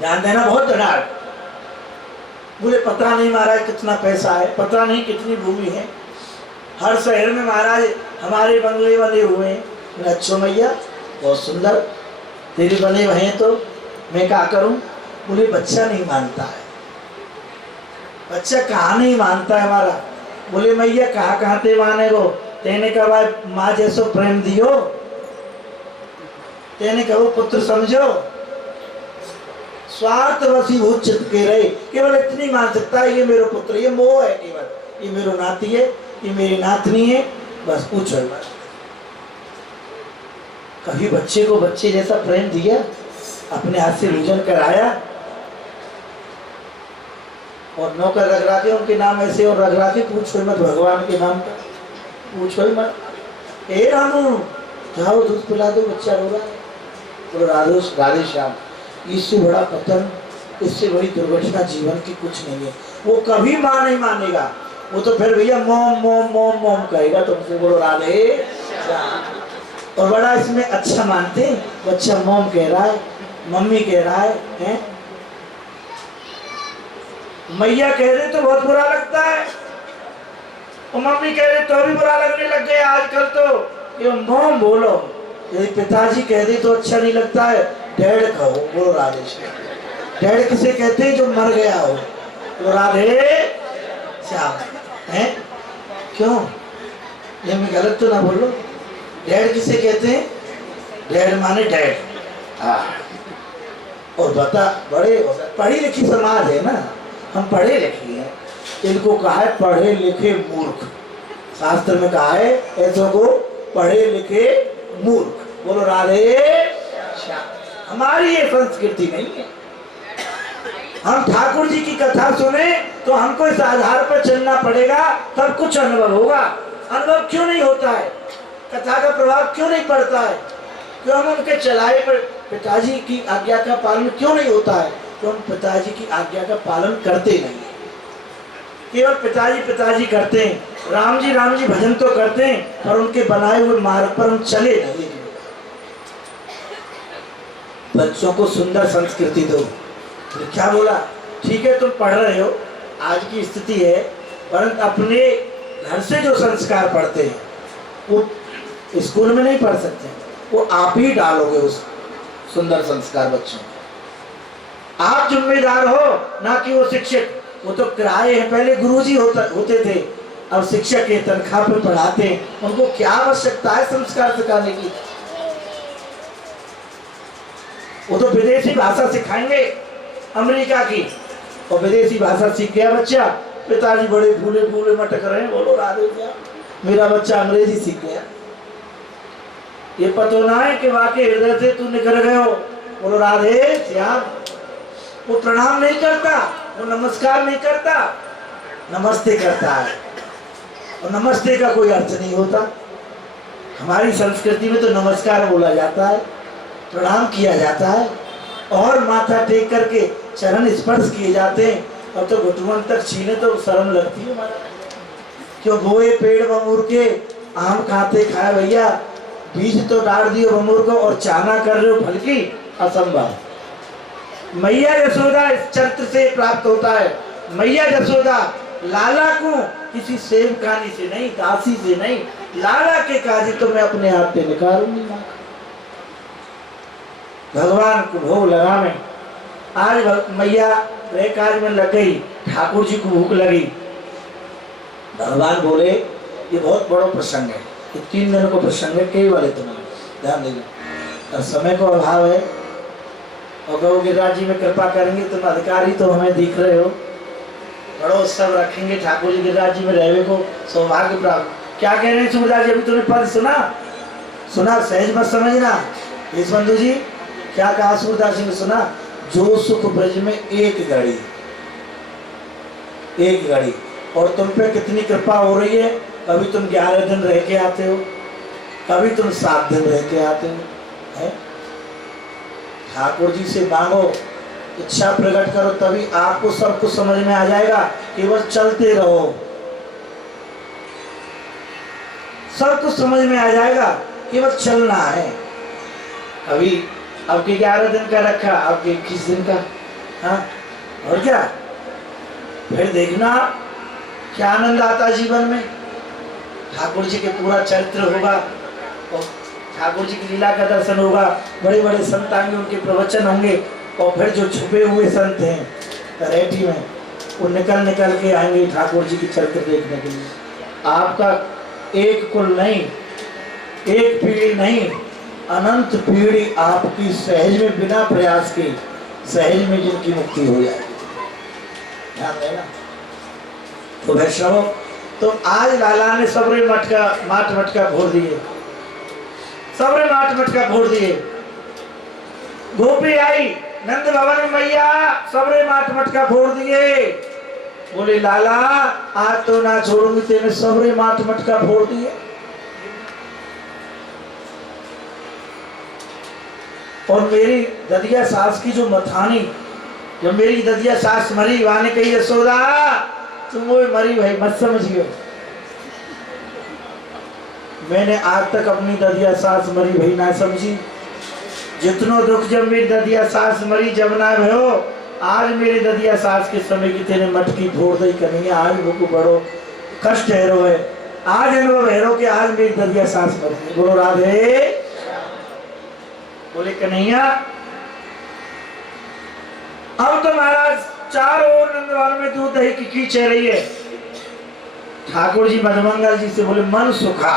ध्यान देना बहुत धड़ाक। बोले पता नहीं महाराज कितना पैसा है, पता नहीं कितनी भूमि है, हर शहर में महाराज हमारे बंगले बने हुए हैं। अच्छो मैया बहुत सुंदर तेरे बने हुए हैं, तो मैं क्या करूं? बोले बच्चा नहीं मानता है। बच्चा कहाँ नहीं मानता है हमारा? बोले मैया कहाँ कहाँ ते माने गो? तेने कहा भाई माँ जैसो प्रेम दियो, तेने कहो पुत्र समझो, स्वार्थ वशीभूत चित्त के रहे, केवल इतनी मान सकता है ये मेरा पुत्र, ये मोह है, केवल ये मेरा नाती है, ये मेरी नातनी है, बस पूछो बस। कभी बच्चे को बच्चे जैसा प्रेम दिया, अपने हाथ से भोजन कराया, और नौकर रगराते उनके नाम ऐसे, और रगराते पूछो मत भगवान के नाम का, पूछो मत। ए रामू जाओ दूध पिला दो, बच्चा रो रहा है। बोलो राधे श्याम, इससे बड़ा पतन, इससे बड़ी दुर्घटना जीवन की कुछ नहीं है। वो कभी माँ नहीं मानेगा, वो तो फिर भैया मोम मोम मोम मोम कहेगा तुमसे। बोलो राधे श्याम। और बड़ा इसमें अच्छा मानते, बच्चा मोम कह रहा है, मम्मी कह रहा है? मैया कह रहे तो बहुत बुरा लगता है, और मम्मी कह रहे तो भी बुरा लगने लग गए आजकल तो। ये मोम बोलो, यदि पिताजी कह दे तो अच्छा नहीं लगता है, डैड कहो। बोलो राधे श्याम। डैड किसे कहते हैं? जो मर गया हो। बोलो राधे श्याम। है क्यों? ये मैं गलत तो ना बोलो? डैड किसे कहते हैं? डैड माने डैड। और बता, बड़े पढ़ी लिखी समाज है ना, हम पढ़े लिखे हैं, इनको कहा है पढ़े लिखे मूर्ख। शास्त्र में कहा है ऐसों को पढ़े लिखे मूर्ख। बोलो राधे श्याम। हमारी ये संस्कृति नहीं है। हम ठाकुर जी की कथा सुने तो हमको इस आधार पर चलना पड़ेगा, तब कुछ अनुभव होगा। अनुभव क्यों नहीं होता है? कथा का प्रभाव क्यों नहीं पड़ता है? क्यों हम उनके चलाए पर पिताजी की आज्ञा का पालन क्यों नहीं होता है? तो हम पिताजी की आज्ञा का पालन करते नहीं, केवल पिताजी पिताजी करते हैं। राम जी भजन तो करते हैं, पर उनके बनाए हुए मार्ग पर हम चले नहीं। बच्चों को सुंदर संस्कृति दो। तो क्या बोला? ठीक है तुम पढ़ रहे हो, आज की स्थिति है, परंतु अपने घर से जो संस्कार पढ़ते हैं वो स्कूल में नहीं पढ़ सकते, वो आप ही डालोगे उस सुंदर संस्कार बच्चों। आप जिम्मेदार हो, ना कि वो शिक्षक। वो तो किराए हैं, पहले गुरुजी होते थे, अब शिक्षक के तनख्वाह पे पढ़ाते हैं। उनको क्या आवश्यकता है संस्कार सिखाने की? वो तो विदेशी भाषा सिखाएंगे अमेरिका की, और विदेशी भाषा सीख गया बच्चा, पिताजी बड़े फूले फूले मटक रहे हैं। बोलो राधे श्याम। मेरा बच्चा अंग्रेजी सीख गया, ये पता ना है कि वाकई हृदय से तू निकल गए हो। बोलो राधे श्याम। वो प्रणाम नहीं करता, वो नमस्कार नहीं करता, नमस्ते करता है, और नमस्ते का कोई अर्थ नहीं होता। हमारी संस्कृति में तो नमस्कार बोला जाता है, प्रणाम किया जाता है, और माथा टेक करके चरण स्पर्श किए जाते हैं। और तो घुटुमन तक छीने तो शर्म लगती है हमारा। क्यों गोए पेड़ बमूर के आम खाते खाए भैया, बीज तो डाल दियो बमूर को और चाना कर रहे हो फल की, असंभव। मैया यशोदा इस चरित्र से प्राप्त होता है। मैया यशोदा लाला को किसी सेव खानी से नहीं, दासी से नहीं, लाला के काजी तो मैं अपने हाथ पे निकालूंगी। भगवान को भोग लगा में, आज मैया गृह कार्य में लग गई, ठाकुर जी को भूख लगी। भगवान बोले ये बहुत बड़ा प्रसंग है, ये 3 दिन को प्रसंग है, कई वाले तुम्हारे ध्यान देना, और समय को अभाव है। और गौ गिरिराज जी में कृपा करेंगे, तुम अधिकारी तो हमें दिख रहे हो, बड़ो उत्सव रखेंगे ठाकुर जी गिरिराज जी में रहने को सौभाग्य प्राप्त। क्या कह रहे हैं सूरदास जी? अभी तुमने पद सुना, सहज मत समझना। इस बंधु जी क्या कहा सूरदास जी ने? सुना, जो सुख ब्रज में एक घड़ी, और तुम पे कितनी कृपा हो रही है। कभी तुम 11 दिन रह के आते हो, कभी तुम 7 दिन रह के आते हो, है? ठाकुर जी से मांगो, इच्छा प्रकट करो, तभी आपको सब कुछ समझ में आ जाएगा। केवल चलते रहो, सब कुछ समझ में आ जाएगा, केवल चलना है। अभी अब के 11 दिन का रखा, अब के 21 दिन का, हाँ, और क्या, फिर देखना क्या आनंद आता जीवन में। ठाकुर जी के पूरा चरित्र होगा और ठाकुर जी की लीला का दर्शन होगा, बड़े बड़े संत आएंगे, उनके प्रवचन होंगे, और फिर जो छुपे हुए संत हैं तरेटी में, वो निकल निकल के आएंगे ठाकुर जी की चरित्र देखने के लिए। आपका एक कुल नहीं, एक पीढ़ी नहीं, अनंत पीढ़ी आपकी सहज में, बिना प्रयास के सहज में जिनकी मुक्ति हो जाएगी। ध्यान देना। तो वैष्णव, तो आज लाला ने सबरे माट मटका फोड़ दिए, सबरे माट मटका फोड़ दिए। गोपी आई नंद भवन में, मैया सबरे माट मटका फोड़ दिए। बोले लाला आज तो ना छोड़ूंगी तेरे, सबरे माट मटका फोड़ दिए। और मेरी ददिया सास की जो मथानी, जब मेरी ददिया सास मरी, वहां ने कही यशोदा तुम वो मरी भाई मत समझियो। मैंने आज तक अपनी ददिया सास मरी भाई ना समझी। जितनो दुख जब मेरी ददिया सास मरी जब ना भयो, आज मेरी ददिया सास के समय की तेने मटकी फोड़ दी करेंगे। आज वो बड़ो कष्ट हैरो है, आज अनुभव हैरो के आज मेरी ददिया सास मरी। बोलो राधे। बोले कन्हैया अब तो महाराज चारों ओर नंदवान में दूध दही की कीच रही है। ठाकुर जी मधुमंगल जी से बोले मन सुखा।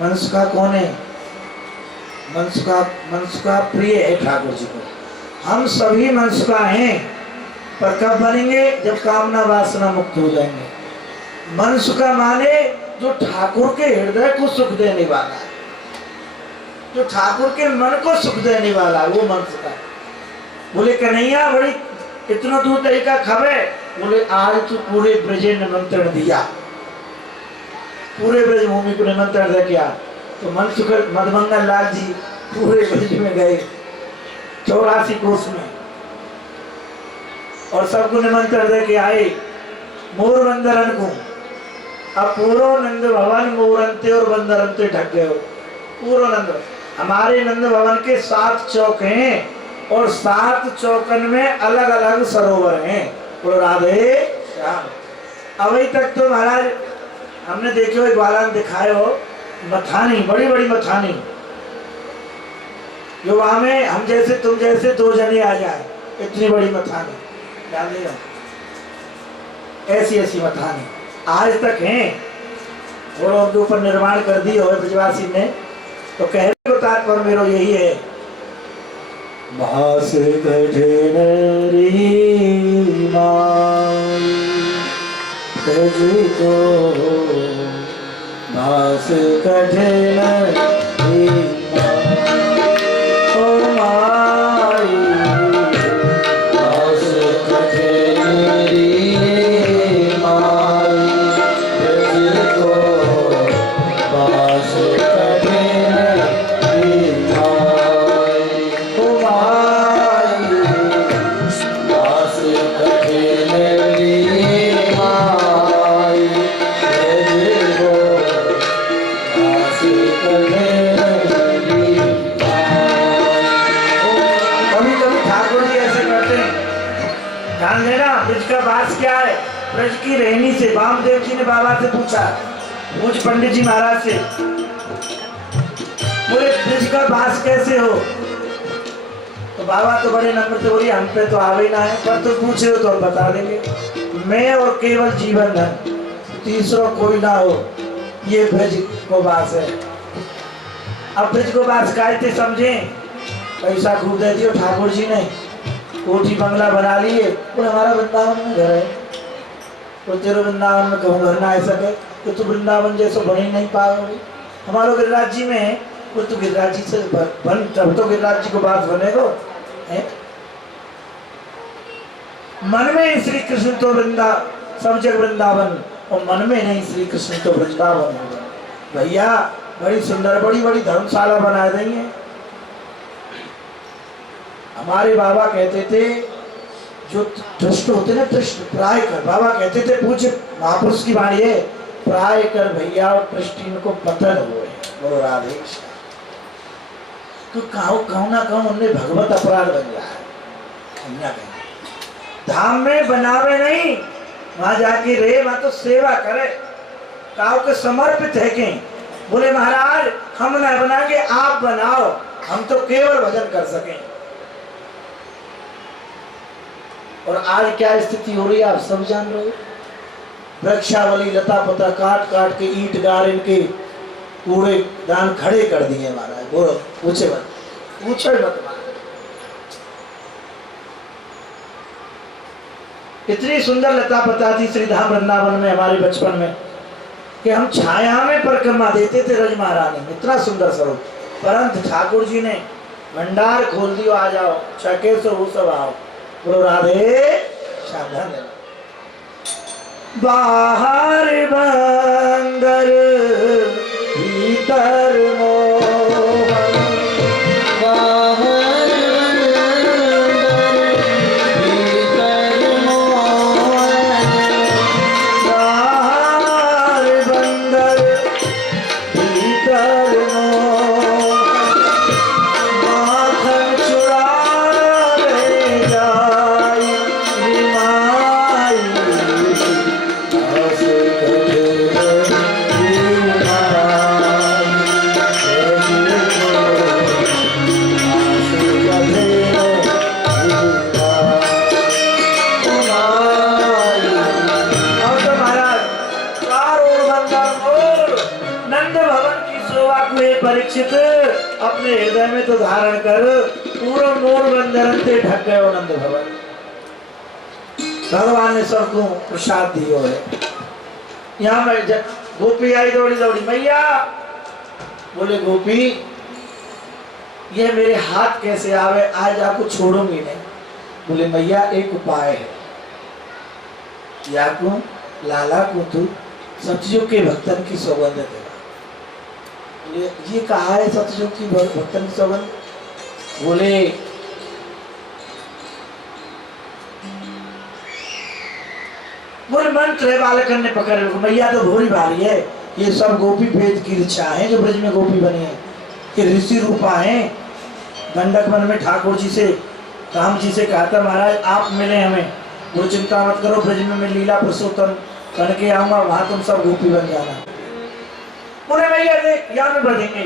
मन सुखा कौन है? मन सुखा प्रिय है ठाकुर जी को। हम सभी मन सुखा हैं, पर कब बनेंगे? जब कामना वासना मुक्त हो जाएंगे। मन सुखा माने जो ठाकुर के हृदय को सुख देने वाला है, जो ठाकुर के मन को सुख देने वाला, वो मन सुखा। बोले कन्हैया बड़ी इतना दूध दही का खबे। बोले आज तो पूरे ब्रज निमंत्रण दिया, पूरे ब्रज भूमि को निमंत्रण दे किया। तो मन सुख मधुमंगल लाल जी पूरे ब्रज में गए 84 कोस में, और सबको निमंत्रण दे के आए। मोर बंदरन को अब पूरो नंद भवन मोरंते और बंदरंते ढक गए। पूरो नंद, हमारे नंद भवन के 7 चौक हैं, और 7 चौकन में अलग अलग सरोवर हैं। बोलो राधे श्याम। अभी तक तो महाराज हमने देखे हो, ग्वालान दिखाए हो मथानी, बड़ी बड़ी मथानी, जो वहां में हम जैसे तुम जैसे 2 जने आ जाए, इतनी बड़ी मथानी डाल देगा। ऐसी ऐसी मथानी आज तक हैं, और उनके ऊपर निर्माण कर दिए हो ब्रजवासी ने। तो कहने को तात्पर्य मेरा यही है, भास कठिन री माई तुझको, भास कठिन री माई, भास कठिन री माई तुझको, भास कठिन री माई, भास कठिन री माई तुझको, भास कठिन री माई। कभी कभी ठाकुर जी ऐसे करते हैं। ध्यान देना, ब्रज का वास क्या है? ब्रज की रहनी से वामदेव जी ने बाबा से पूछा, पूछ पंडित जी महाराज से, बोले ब्रज का वास कैसे हो? तो बाबा तो बड़े नम्र से बोली, हम पे तो आवे ही ना है, पर तुम पूछे हो तो हम बता देंगे। मैं और केवल जीवन धन, तीसरा कोई ना हो, ये ब्रज को वास है। अब ब्रज को वास कहते समझे, पैसा खूब दे दियो ठाकुर जी ने, कोठी बंगला बना लिए, बोले हमारा वृंदावन में घर है। तो तेरे वृंदावन में कहूँ घर ना ऐसा कहे तो तू वृंदावन जैसा बन ही नहीं पाओगे। हमारे गिरिराज जी में है, वो तो गिरिराज जी से बन, तब तो गिरिराज जी को बात बनेगो। मन में श्री कृष्ण तो सब जग वृंदावन, और मन में नहीं श्री कृष्ण तो वृंदावन। भैया बड़ी सुंदर बड़ी बड़ी धर्मशाला बना देंगे। हमारे बाबा कहते थे, जो ट्रस्ट होते ना, ट्रस्ट प्राय कर, बाबा कहते थे, पूज्य महापुरुष की वाणी है, प्राय कर भैया और ट्रस्ट इनको पतन हुए। बोलो राधे। तो कहूँ ना कहूँ उनने भगवत अपराध बन रहा है। धाम में बनावे नहीं, वहां जाके रे वहां तो सेवा करे, काव के समर्पित है के। बोले महाराज हम ना बनाएंगे, आप बनाओ, हम तो केवल भजन कर सकें। और आज क्या स्थिति हो रही है आप सब जान रहे हो। वृक्षावली लता पता काट काट के ईंट गार इनके कूड़े दान खड़े कर दिए महाराज। बोलो पूछे मत, पूछो मत। इतनी सुंदर लता पता थी श्री धाम वृंदावन में हमारे बचपन में कि हम छाया में परिक्रमा देते थे रज महारानी में, इतना सुंदर स्वरूप। परंतु ठाकुर जी ने भंडार खोल दियो, आ जाओ छके सो वो सब आओ। बोलो राधे श्याम। धन्यवाद। बाहर बंदर भीतर मोहन, बाहर बंदर भीतर मोहन, बाहर बंदर भीतर मोहन, माखन चुरावे जाई माई, परीक्षित अपने हृदय में तो धारण कर, पूरा मोर बंदरन से ढक गए नंद भवन। भगवान ने सबको प्रसाद दियो है। यहाँ मैं गोपी आई दौड़ी दौड़ी, मैया। बोले गोपी ये मेरे हाथ कैसे आवे, आज आपको छोड़ूंगी नहीं। बोले मैया एक उपाय है, या को लाला को तू सतयुग के भक्तन की सौगंध देगा। ये कहा है सतयुग की भक्तन की सौगंध। बोले मंत्र है बालकन ने पकड़, मैया तो भोरी भारी है। ये सब गोपी भेद की इच्छा है जो ब्रज में गोपी बनी है, कि ऋषि रूपा है। गंडक वन में ठाकुर जी से राम जी से कहा था महाराज आप मिले हमें, वो चिंता मत करो, ब्रज में मैं लीला पुरुषोत्तम करके आऊंगा, वहां तुम सब गोपी बन जाना। बोले भैया देख यहाँ में बढ़ेंगे।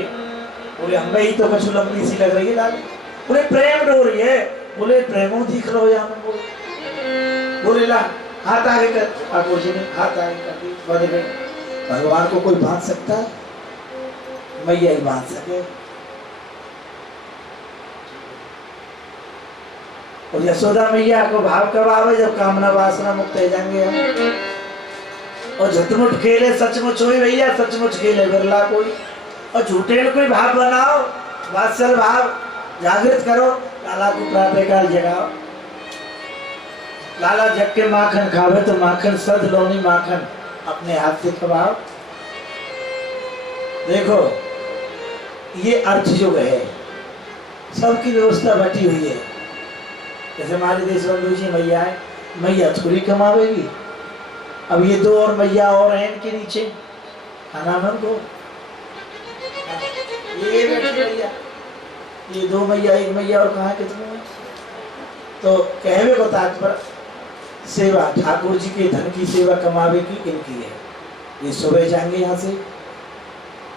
बोले हम ही तो कछु लंबी सी लग रही है लाल। बोले प्रेम डोरी है। बोले प्रेमो दिख रहा हो यहाँ में। बोले ला हाथ आगे कर। ठाकुर जी ने हाथ आगे कर बंध गए। भगवान को कोई बांध सकता है? मैया ही बांध सके। और यशोदा मैया को भाव कब आवे, जब कामना वासना मुक्त हो जाएंगे हम। और झूठमुठ खेले सचमुच हो भैया, सचमुच खेले बिरला कोई। और झूठे कोई भाव बनाओ, वात्सल भाव जागृत करो, लाला को प्रातःकाल जगाओ। लाला जग के माखन खावे तो माखन सद लोनी माखन अपने हाथ से खवाओ। देखो ये अर्थ युग है, सबकी व्यवस्था बटी हुई है। जैसे हमारे देश बंधु जी मैया है, मैया थोड़ी कमावेगी। अब ये दो और मैया और हैं इनके नीचे, खाना मन को ये मैया, ये दो मैया एक मैया और कहाँ कितने। तो कहवे को तात्पर्य सेवा, ठाकुर जी के धन की सेवा कमावे की इनकी है। ये सुबह जाएंगे यहाँ से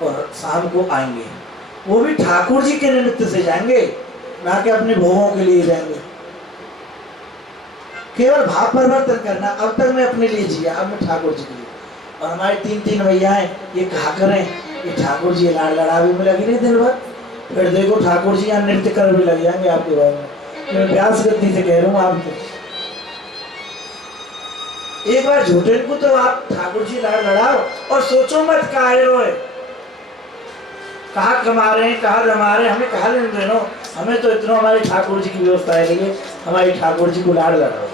और शाम को आएंगे, वो भी ठाकुर जी के निमित्त से जाएंगे, ना कि अपने भोगों के लिए जाएंगे। केवल भाव परिवर्तन करना। अब तक मैं अपने लिए जिया, अब मैं ठाकुर जी के लिए। और हमारी तीन तीन भैया हैं, ये कहा करें कि ठाकुर जी लाड़ लड़ावे में लगी रही दिन भर, फिर देखो ठाकुर जी यहाँ नृत्य कर भी लग जाएंगे आपके बारे में। मैं व्यास गति से कह रहा हूँ आपको, एक बार झूठे को तो आप ठाकुर जी लाड़ लड़ाओ और सोचो मत काहे रोए, कहाँ कमा रहे हैं, कहाँ जमा रहे हैं, हमें कहा लेने देनो। हमें तो इतना हमारी ठाकुर जी की व्यवस्था है, लेकिन हमारी ठाकुर जी को लाड़ लड़ाओ।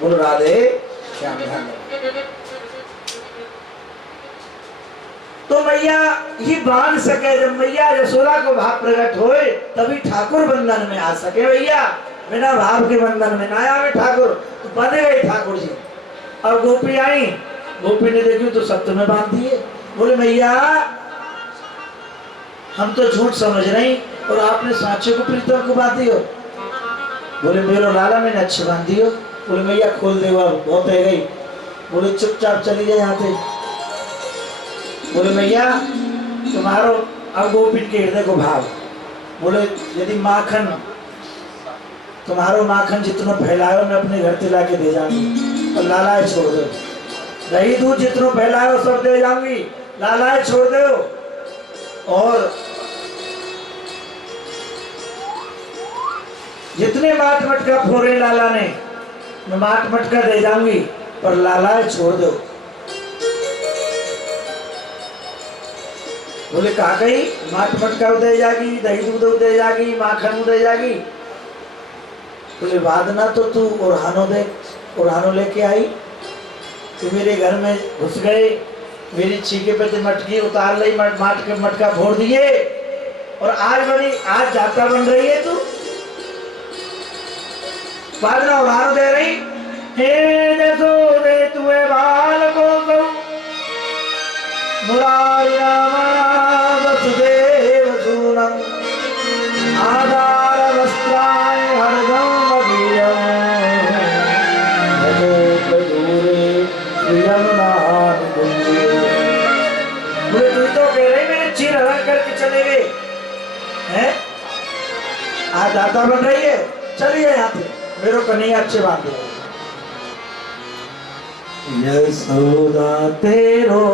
बोलो राधे श्याम। तो मैया ही बांध सके, जब मैया यशोदा को भाव प्रकट होए तभी ठाकुर बंधन में आ सके। भैया बिना भाव के बंधन में ना आवे ठाकुर, तो बंध गए ठाकुर जी। अब गोपी आई, गोपी ने देखी तो सत्य में बांध दिए। बोले मैया हम तो झूठ समझ रही और आपने साचे को प्रीतम को बांध दियो। बोले मेरो लाला मैंने अच्छे बांध दियो, बोले मैया खोल दे, अब बहुत है गई। बोले चुपचाप चली जाए यहाँ से। बोले मैया तुम्हारो अब गोपीठ के हृदय को भाव। बोले यदि माखन तुम्हारो माखन जितना फैलायो मैं अपने घर से लाके दे जाऊंगी, और लालाए छोड़ दो। दही दूध जितना फैलायो सब दे जाऊंगी, लालाए छोड़ दो। और जितने माट मटका फोड़े लाला ने मैं माट मटका दे जाऊंगी, पर लालाए छोड़ दो। बोले कहा गई माट मटका उदय जागी, दही दूध उदय जागी, माखन उदय जागी। बोले वादना तो तू उड़ानो लेके आई, तो मेरे घर में घुस गए, मेरी छीके पे तो मटकी उतार ली, माट के मटका फोड़ दिए, और आज जाता बन रही है तू, वादना उड़ानो दे रही। हे जसोदे तुए बाल को मुरारी रामा वसुदेव सूनम आधार वस्त्राय हरदम मदीयम दूरे यमुनान कुंजे। बोले तू तो कह रही मेरे चीर हरण करके चले गए हैं, आज दाता बन रही है, चलिए यहाँ पे मेरे को नहीं अच्छे बात है। यशोदा तेरो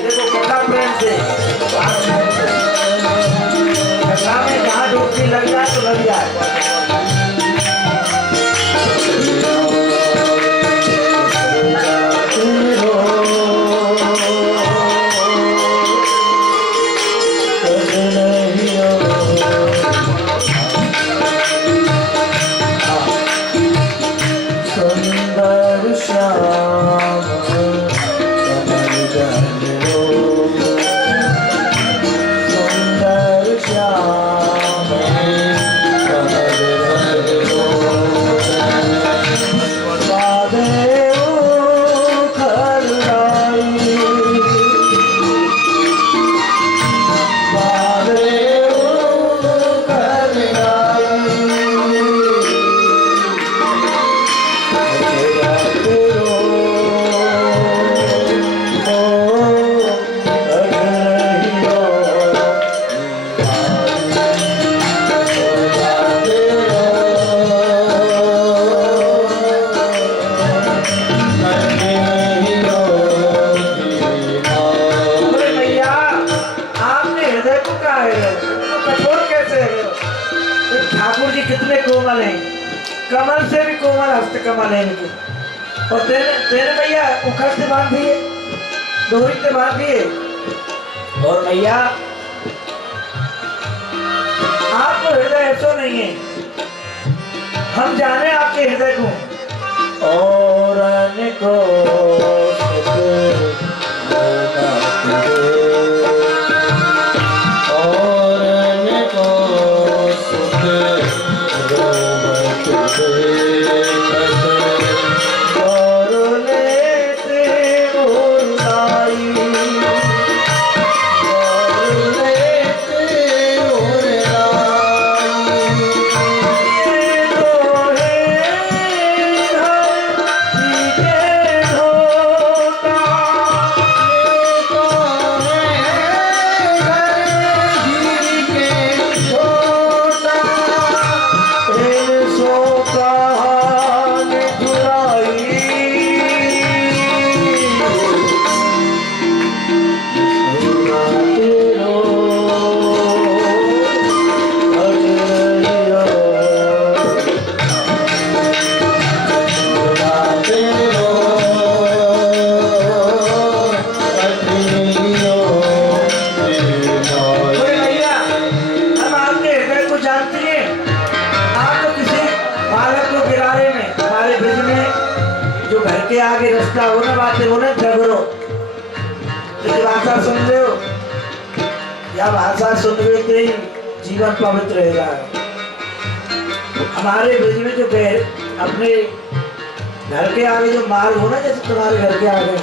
देखो कपड़ा प्रेम से में जहाँ डूबती लग जाए तो लग जाए। कमल से भी कोमल हस्त कमल है इनके, और तेरे भैया उखड़ से बांध दिए, दोहरी से बांध दिए। और भैया आपको हृदय ऐसा नहीं है, हम जाने आपके हृदय को। और अनेको के आगे रास्ता हो ना, बातें हो ना, झगड़ो। यदि भाषा सुन रहे हो या भाषा सुनवे तो ही जीवन पवित्र रहेगा। हमारे ब्रिज में जो अपने घर के आगे जो मार्ग हो ना, जैसे तुम्हारे घर के आगे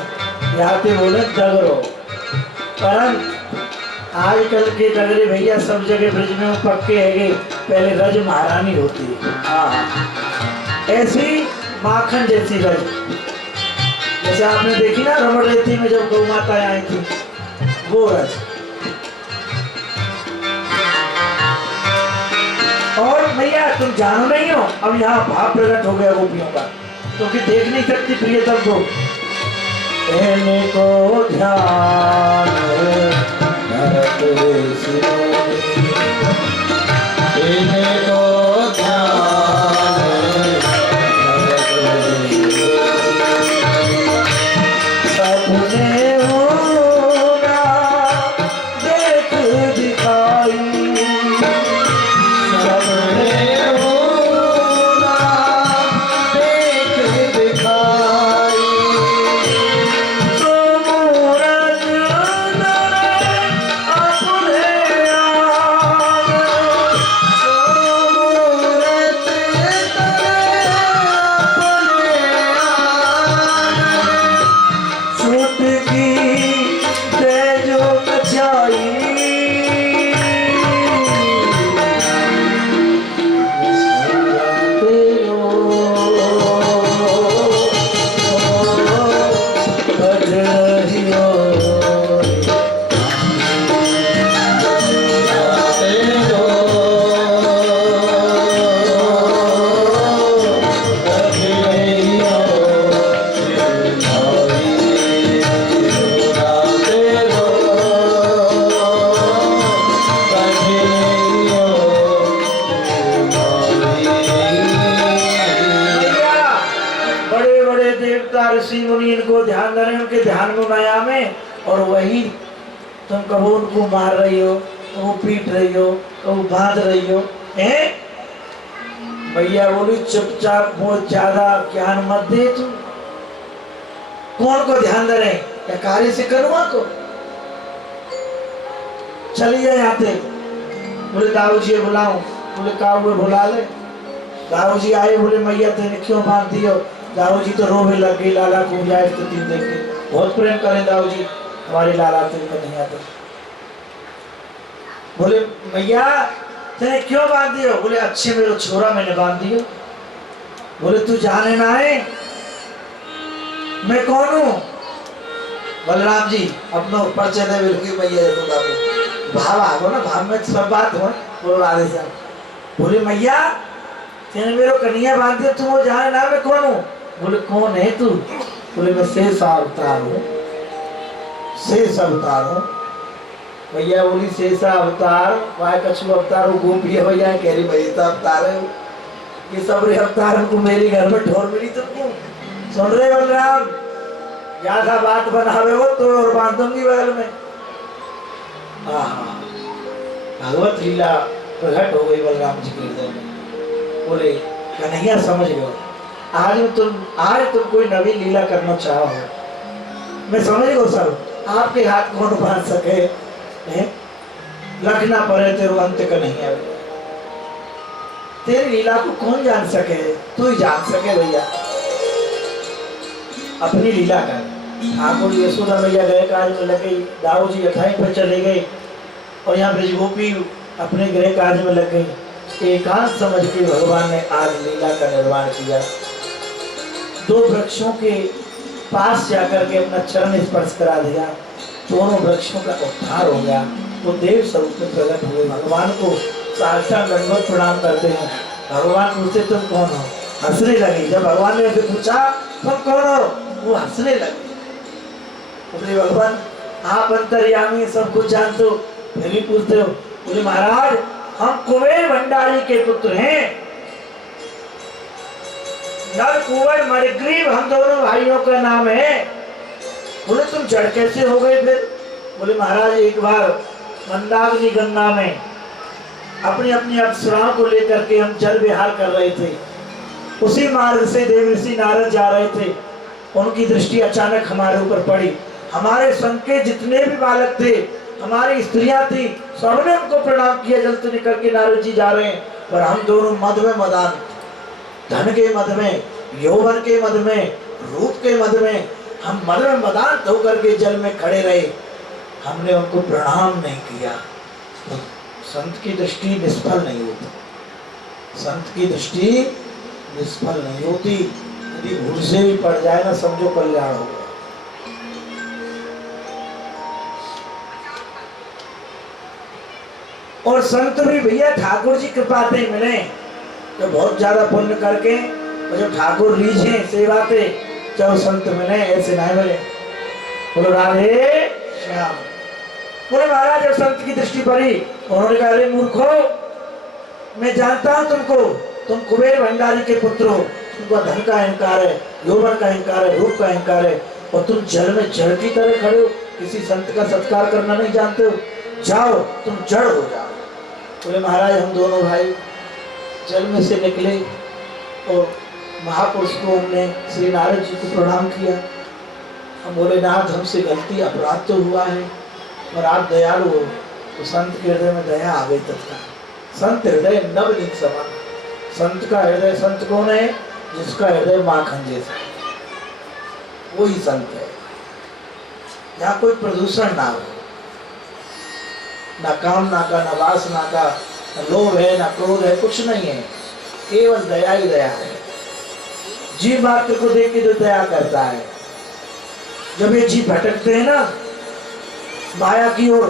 यहाँ पे बोले डगरो, परंतु आजकल के डगरे भैया सब जगह ब्रिज में वो पक्के है। पहले रज महारानी होती है, ऐसी माखन जैसी रज, जैसे आपने देखी ना रमण रेती में जब गौ माता आई थी, वो रज। और मैया तुम जानो नहीं हो, अब यहाँ भाव प्रकट हो गया गोपियों का, क्योंकि देख नहीं सकती प्रियतम को। कहने को ध्यान भरत सिरोमणि, कहने को ध्यान सपने होना देख दिखाई, सपने होना देख दिखाई, ऋषि मुनि इनको ध्यान दे रहे हैं, उनके ध्यान में माया में, और वही तुम कभी उनको मार रही हो, कभी पीट रही हो, कभी बांध रही हो, हैं? भैया बोली चुपचाप, बहुत ज्यादा ज्ञान मत दे तू। कौन को ध्यान दे रहे हैं? या कार्य से करुआ को? चलिए यहाँ पे। बोले दाऊ जी बुलाओ, बोले का हुए बुला ले। दाऊ जी आए, बोले मैया तेने क्यों बांध दियो? दाऊ जी तो रोने लग गई लाला को यह स्थिति देख के। बहुत प्रेम करें दाऊ जी हमारे लाला तुमको नहीं आते। बोले मैया तेने क्यों बांध दियो? बोले अच्छे मेरे छोरा मैंने बांध दियो। बोले तू जाने ना है मैं कौन हूँ? बलराम जी अपना परिचय दे बिल्कुल मैया तो भाव आगो ना, भाव में सब बात हो। बोलो राधे साहब। बोले मैया तेने मेरे कन्हैया बांध दिया, तुम वो जाने ना मैं कौन हूँ? बोले कौन है तू? बोले मैं शेष अवतार हूँ, शेष अवतार हूँ। भैया बोली शेष अवतार वाय कछु अवतार हो, गोपी है भैया कह रही भैया अवतार है, ये सब रे अवतार हमको मेरे घर में ठोर मिली तुमको। सुन रहे बलराम, ज्यादा बात बनावे हो तो और बांध दूंगी बगल में। भगवत लीला प्रकट हो गई बलराम जी के हृदय में। बोले कन्हैया समझ गए, आज तुम कोई नवी लीला करना चाहो, मैं समझ गो सर, आपके हाथ कौन बांध सके, लखना पड़े तेरे अंत का नहीं है। तेरी लीला को कौन जान सके? तू ही जान सके भैया, अपनी लीला कर। ठाकुर यशोदा मैया गए काज में लग गई, दाऊ जी अथाई पर चले गए, और यहाँ ब्रज गोपी अपने गृह काज में लग गई। एकांत समझ के भगवान ने आज लीला का निर्माण किया। दो वृक्षों के पास जाकर के अपना चरण स्पर्श करा दिया, दोनों वृक्षों का उद्धार हो गया। वो देव स्वरूप में प्रकट हुए, भगवान को साष्टांग दंडवत प्रणाम करते हैं। भगवान पूछते तुम कौन हो? हंसने लगे। जब भगवान ने पूछा तुम कौन हो, वो हंसने लगे। बोले भगवान आप अंतर्यामी सब कुछ जानते हो, फिर भी पूछते हो? बोले महाराज हम कुबेर भंडारी के पुत्र हैं, नर कुंवर मणिग्रीव हम दोनों भाइयों का नाम है। बोले तुम जड़ कैसे हो गए फिर? बोले महाराज एक बार मंदाकिनी गंगा में अपनी अपनी अप्सराओं को लेकर के हम जल विहार कर रहे थे, उसी मार्ग से देवर्षि नारद जा रहे थे। उनकी दृष्टि अचानक हमारे ऊपर पड़ी। हमारे संघ के जितने भी बालक थे, हमारी स्त्रियां थी, सबने उनको प्रणाम किया। जल से निकल के नारद जी जा रहे हैं, पर हम दोनों मद में मदान, धन के मद में, यौवन के मद में, रूप के मद में, हम मद में मदान होकर के जल में खड़े रहे। हमने उनको प्रणाम नहीं किया। तो संत की दृष्टि निष्फल नहीं होती, संत की दृष्टि निष्फल नहीं होती। यदि भूल से भी पड़ जाए ना, समझो कल्याण हो गया। और संत भी भैया ठाकुर जी कृपा से मिले, तो बहुत ज्यादा पुण्य करके, और जब ठाकुर रीझे सेवा थे, जब संत मिले ऐसे नहीं मिले। बोलो राधे श्याम। बोले महाराज जब संत की दृष्टि पड़ी, उन्होंने कहा अरे मूर्खो, मैं जानता हूं तुमको, तुम कुबेर भंडारी के पुत्र हो, तुमको धन का अहंकार है, यौवन का अहंकार है, रूप का अहंकार है, और तुम जल में जड़ की तरह खड़े हो, किसी संत का सत्कार करना नहीं जानते हो, जाओ तुम जड़ हो जाओ। बोले महाराज हम दोनों भाई जल में से निकले और महापुरुष को हमने श्री नारद जी को प्रणाम किया। हम बोले नाथ हमसे गलती अपराध तो हुआ है, और आप दयालु हो। तो संत के हृदय में दया आ गई तत्काल। संत हृदय नवनीत समान। संत का हृदय, संत कौन है? जिसका हृदय माखन जैसा, वही संत है। यहाँ कोई प्रदूषण ना हो, ना कामना का, ना वासना का, ना लोभ है, ना क्रोध है, कुछ नहीं है, केवल दया ही दया है। जीव मात्र को देख के जो दया करता है। जब ये जीव भटकते हैं ना माया की ओर,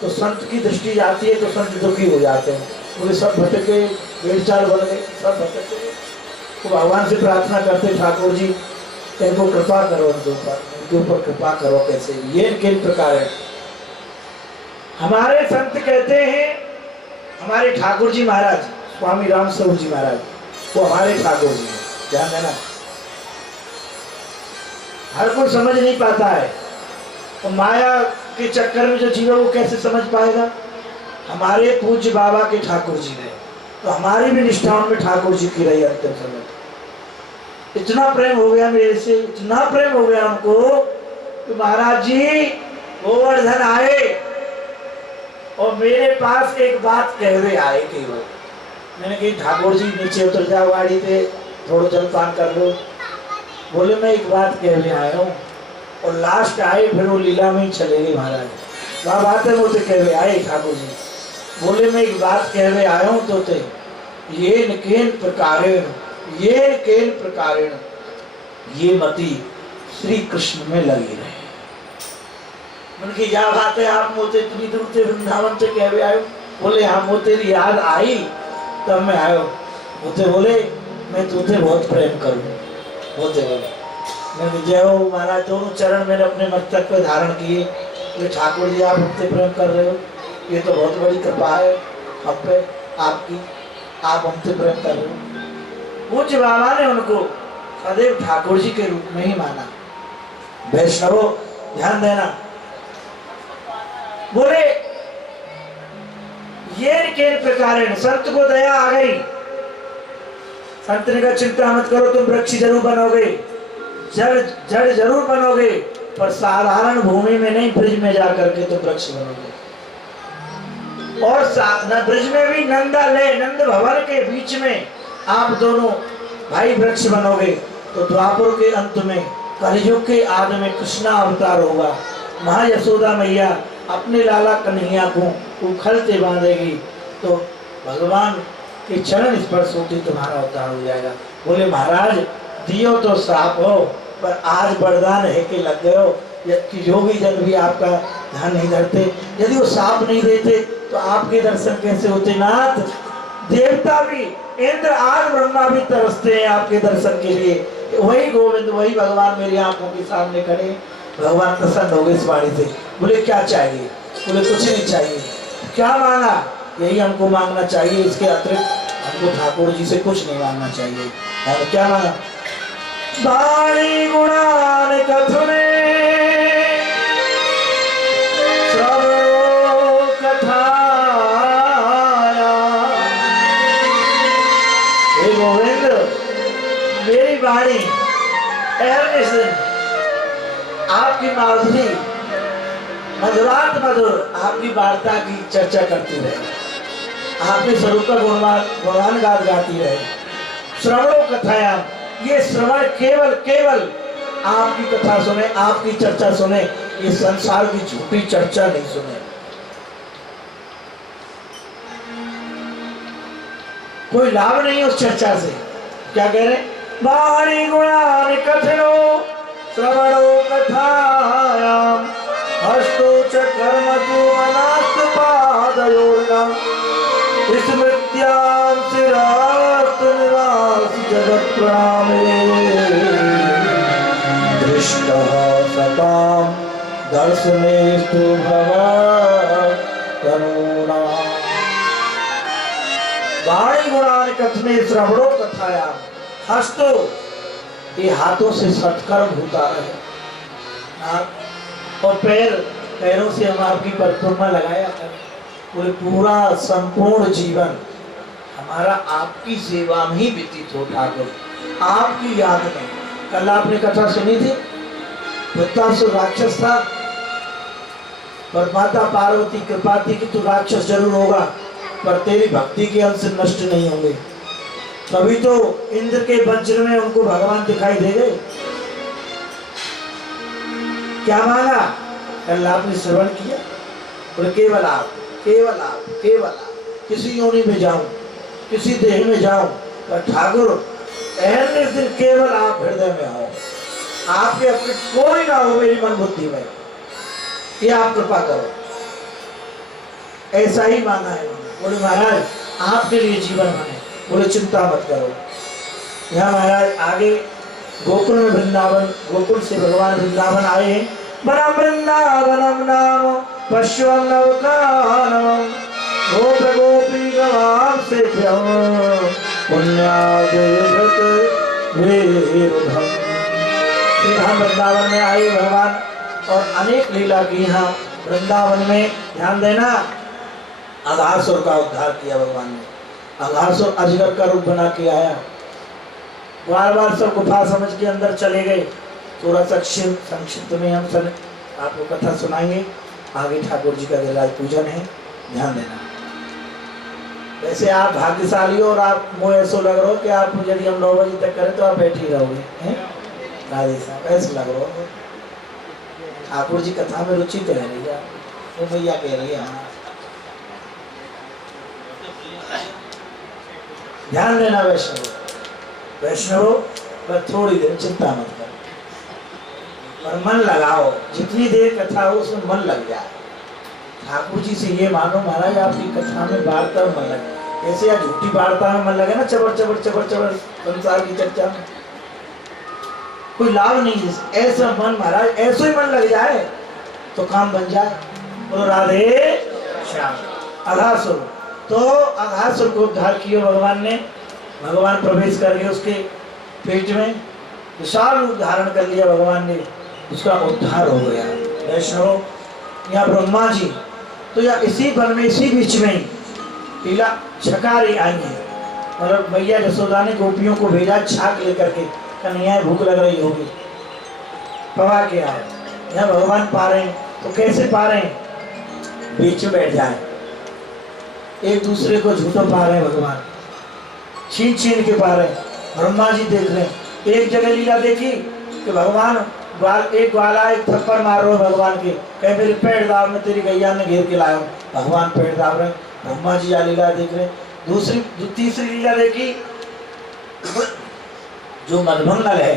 तो संत की दृष्टि जाती है, तो संत दुखी हो जाते हैं। बोले सब भटके, बेचार बन गए, सब भटके। तो भगवान से प्रार्थना करते ठाकुर जी इनको कृपा करो, उनके ऊपर कृपा करो। कैसे? ये किन प्रकार है? हमारे संत कहते हैं, हमारे ठाकुर जी महाराज स्वामी राम स्वरूप जी महाराज, वो हमारे ठाकुर जी हैं, ध्यान देना। हर कोई समझ नहीं पाता है, तो माया के चक्कर में जो जीव वो कैसे समझ पाएगा? हमारे पूज्य बाबा के ठाकुर जी ने, तो हमारी भी निष्ठाओं में ठाकुर जी की रही अंतिम समय। इतना प्रेम हो गया मेरे से, इतना प्रेम हो गया उनको कि महाराज जी गोवर्धन आए और मेरे पास एक बात कह हुए आए केवल। मैंने कही ठाकुर जी नीचे उतर जाओ गाड़ी पे, थोड़ा जलपान कर लो। बोले मैं एक बात कह हुए आया हूँ, और लास्ट आए फिर वो लीला में ही चले गए महाराज। वहाँ बात है मुझे कह हुए आए ठाकुर जी। बोले मैं एक बात कह हुए आया हूँ, तो ये केन प्रकारेण, ये केन प्रकारेण, ये मति श्री कृष्ण में लगी रहे। उनकी क्या बात है, आप मोते इतनी दूर से वृंदावन से कह हुए आयो? बोले हाँ मोते तेरी याद आई तब मैं आयो। मोते बोले मैं तुझे बहुत प्रेम करूँ। मोते बोले मैं जय हो महाराज। दोनों चरण मैंने अपने मस्तक पे धारण किए। बोले ठाकुर जी आप हमसे प्रेम कर रहे हो, ये तो बहुत बड़ी कृपा है हम पे आपकी, आप हमसे प्रेम कर रहे हो। पूज्य बाबा ने उनको सदैव ठाकुर जी के रूप में ही माना। वैष्णवों ध्यान देना। बोले ये के प्रकार संत को दया आ गई। संत ने कहा चिंता मत करो, तुम वृक्ष जरूर बनोगे, जड़ जरूर बनोगे, पर साधारण भूमि में नहीं, ब्रिज में जाकर के तुम वृक्ष बनोगे। और ब्रिज में भी नंदालय, नंद भवन के बीच में आप दोनों भाई वृक्ष बनोगे। तो द्वापर के अंत में, कलयुग के आदि में कृष्णा अवतार होगा। महा यशोदा मैया अपने लाला कन्हैया को उखलते बांधेगी, तो भगवान के चरण स्पर्श होते तुम्हारा अवतार हो जाएगा। बोले महाराज दियो तो साफ हो, पर आज वरदान है कि लग गए हो। योगी जन भी आपका ध्यान नहीं धरते, यदि वो साफ नहीं देते तो आपके दर्शन कैसे होते? नाथ देवता भी, इंद्र आज ब्रह्मा भी तरसते हैं आपके दर्शन के लिए। वही गोविंद, वही भगवान मेरी आंखों के सामने खड़े। भगवान प्रसन्न हो गए इस वाणी से। बोले क्या चाहिए? बोले कुछ नहीं चाहिए। क्या मांगा? यही हमको मांगना चाहिए, इसके अतिरिक्त हमको ठाकुर जी से कुछ नहीं मांगना चाहिए। क्या मांगा? वाणी गुणान कथने आपकी माधुरी मधुरात मधुर आपकी वार्ता की चर्चा करती रहे, आपके स्वरूप का गुणगान गाती रहे। श्रवणों कथायाम, ये श्रवण केवल केवल आपकी कथा सुने, आपकी चर्चा सुने, ये संसार की झूठी चर्चा नहीं सुने। कोई लाभ नहीं उस चर्चा से। क्या कह रहे? वाणी गुणानि कथनो श्रवणो कथायाम हस्तो च कर्मतु मनास्तु पादयोर्गम स्मृत्यां शिरास्तु निवास जगत् प्रणामे दृष्टः सतां दर्शनेस्तु भव करुणा। वाणी गुणानि कथने श्रवणो कथायाम हस्तो, ये हाथों से सत्कर्म होता रहे और पैरों से हम आपकी परिक्रमा लगाया करें। पूरा संपूर्ण जीवन हमारा आपकी सेवा में ही व्यतीत हो ठाकुर, आपकी याद में। कल आपने कथा सुनी थी, वृत्तासुर राक्षस था, पर माता पार्वती कृपा थी कि तू राक्षस जरूर होगा पर तेरी भक्ति के अंश नष्ट नहीं होंगे। तभी तो इंद्र के वज्र में उनको भगवान दिखाई दे गए। क्या मांगा? कल आपने श्रवण किया, और केवल आप, केवल आप, केवल आप, किसी योनि में जाऊं, किसी देह में जाऊं, पर ठाकुर ऐसे दिन केवल आप हृदय में हो, आपके अपने कोई ना हो मेरी मन बुद्धि में, ये आप कृपा करो। ऐसा ही मांगा है। बोले महाराज आपके लिए जीवन बने, बोले चिंता मत करो। यहाँ महाराज आगे गोकुल में वृंदावन, गोकुल से भगवान वृंदावन आए हैं। वनम वृंदावनम नाम पश्वम नवकानम गोप गोपी गवाम से हम वृंदावन में आए भगवान और अनेक लीला की। यहाँ वृंदावन में ध्यान देना, अघासुर का उद्धार किया भगवान ने। अघासुर अजगर का रूप बना के आया, बार बार सब गुफा समझ के अंदर चले गए। थोड़ा सा संक्षिप्त में हम सब आपको कथा सुनाएंगे। आगे ठाकुर जी का गिरिराज पूजन है, ध्यान देना। वैसे आप भाग्यशाली हो और आप मुझे ऐसा लग रहा हो कि आप यदि हम 9 बजे तक करें तो आप बैठ ही रहोगे, हैं राधे साहब, ऐसा लग रहा हो। ठाकुर जी कथा में रुचि तो है भैया, वो भैया कह रही है। ध्यान देना वैष्णव, वैष्णव पर थोड़ी देर चिंता मत करो, पर मन लगाओ। जितनी देर कथा हो उसमें मन लग जाए। ठाकुर जी से ये मानो महाराज आपकी कथा में वार्ता में मन लगे। ऐसे या झूठी वार्ता में मन लगे ना, चबर चबर चबर चबर संसार की चर्चा में कोई लाभ नहीं है। ऐसा मन महाराज ऐसे ही मन लग जाए तो काम बन जाए। बोलो राधे श्याम। अघासुर, तो अघासुर को उद्धार किया भगवान ने। भगवान प्रवेश कर गए उसके पेट में, विशाल रूप धारण कर लिया भगवान ने, उसका उद्धार हो गया। वैष्णव यहाँ ब्रह्मा जी तो या इसी वन में, इसी बीच में लीला छकारी आई है। मतलब मैया यशोदा ने गोपियों को भेजा छाक लेकर के, कन्हैया भूख लग रही होगी, पवा के आए। यहाँ भगवान पा रहे हैं, तो कैसे पा रहे हैं? बीच में बैठ जाए, एक दूसरे को झूठो पा रहे हैं भगवान, छीन छीन के पा रहे हैं। ब्रह्मा जी देख रहे हैं। एक जगह लीला देखी कि भगवान एक ग्वाला एक थप्पड़ मार रहे भगवान के, कहे मेरे पेड़ दाव में तेरी गैया ने घेर के लाया हूँ। भगवान पेड़ दाव रहे, ब्रह्मा जी या लीला देख रहे। तीसरी लीला देखी, जो मधुमंगल है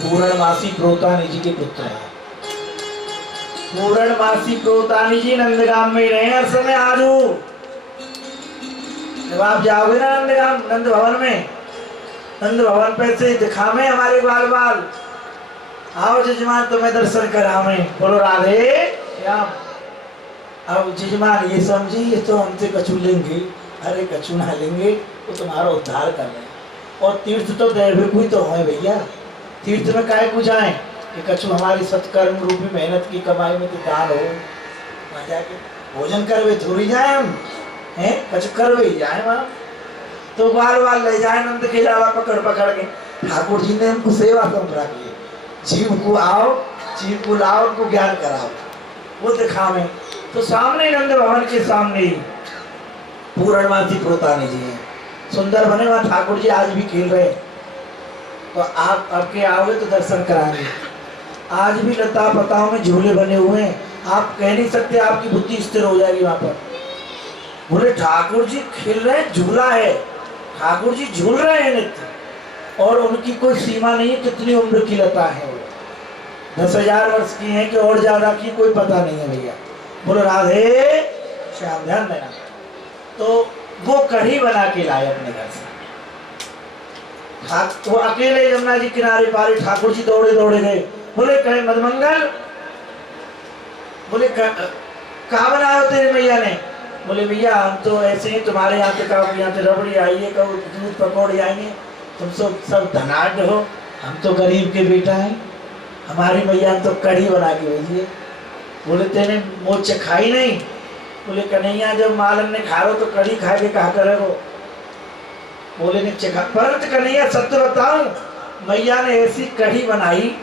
पूर्णमासी प्रोतानी जी के पुत्र है। पूर्णमासी प्रोतानी जी नंदगाम में रहे हर समय। आज जब आप जाओगे ना नंदगाम, नंद भवन में, नंद भवन पे से दिखावे हमारे ग्वाल बाल, आओ जजमान तुम्हें दर्शन करावे। बोलो राधे श्याम। अब जजमान ये समझी ये तो हमसे कछु लेंगे, अरे कछु ना लेंगे, वो तुम्हारा उद्धार कर रहे हैं। और तीर्थ तो दैविक ही तो है भैया, तीर्थ में काहे को जाए कि कछु हमारी सत्कर्म रूपी मेहनत की कमाई में तो दान हो, वहाँ जाके भोजन करवे थोड़ी जाए हम, हैं कछु करवे ही जाए वहाँ। तो बाल बाल ले जाए नंद के लावा पकड़ पकड़ के, ठाकुर जी ने उनको सेवा समझ रखी, जीव को आओ, जीव को लाओ, उनको ज्ञान कराओ, वो दिखावे। तो सामने नंद भवन के सामने ही पूर्णमासी प्रोतानी जी हैं, सुंदर बने, वहाँ ठाकुर जी आज भी खेल रहे हैं। तो आप अब के आओगे तो दर्शन कराएंगे। आज भी लता पताओं में झूले बने हुए हैं, आप कह नहीं सकते आपकी बुद्धि स्थिर हो जाएगी वहां पर। बोले ठाकुर जी खेल रहे हैं, झूला है, ठाकुर जी झूल रहे हैं नित्य, और उनकी कोई सीमा नहीं है कितनी उम्र की लता है वो, 10,000 वर्ष की है कि और ज्यादा की, कोई पता नहीं है भैया। बोलो राधे श्याम, ध्यान देना। तो वो कढ़ी बना के लाए अपने घर से, वो अकेले यमुना जी किनारे पारे, ठाकुर जी दौड़े दौड़े गए। बोले कहे मधुमंगल, बोले कहा बनाया तेरे मैया ने? बोले भैया हम तो ऐसे ही, तुम्हारे यहाँ से कहो यहाँ से रबड़ी आई है, कहो दूध पकौड़े आएंगे, तुम सब धनाढ़ हो, हम तो गरीब के बेटा हैं, हमारी मैया तो कढ़ी बना के भेजिए। बोले तेने मोच खाई नहीं? बोले कन्हैया जब मालन ने खा लो तो कढ़ी खा के कहा करे हो। बोले ने चखा, परंतु कन्हैया सत्य बताऊं, मैया ने ऐसी कढ़ी बनाई,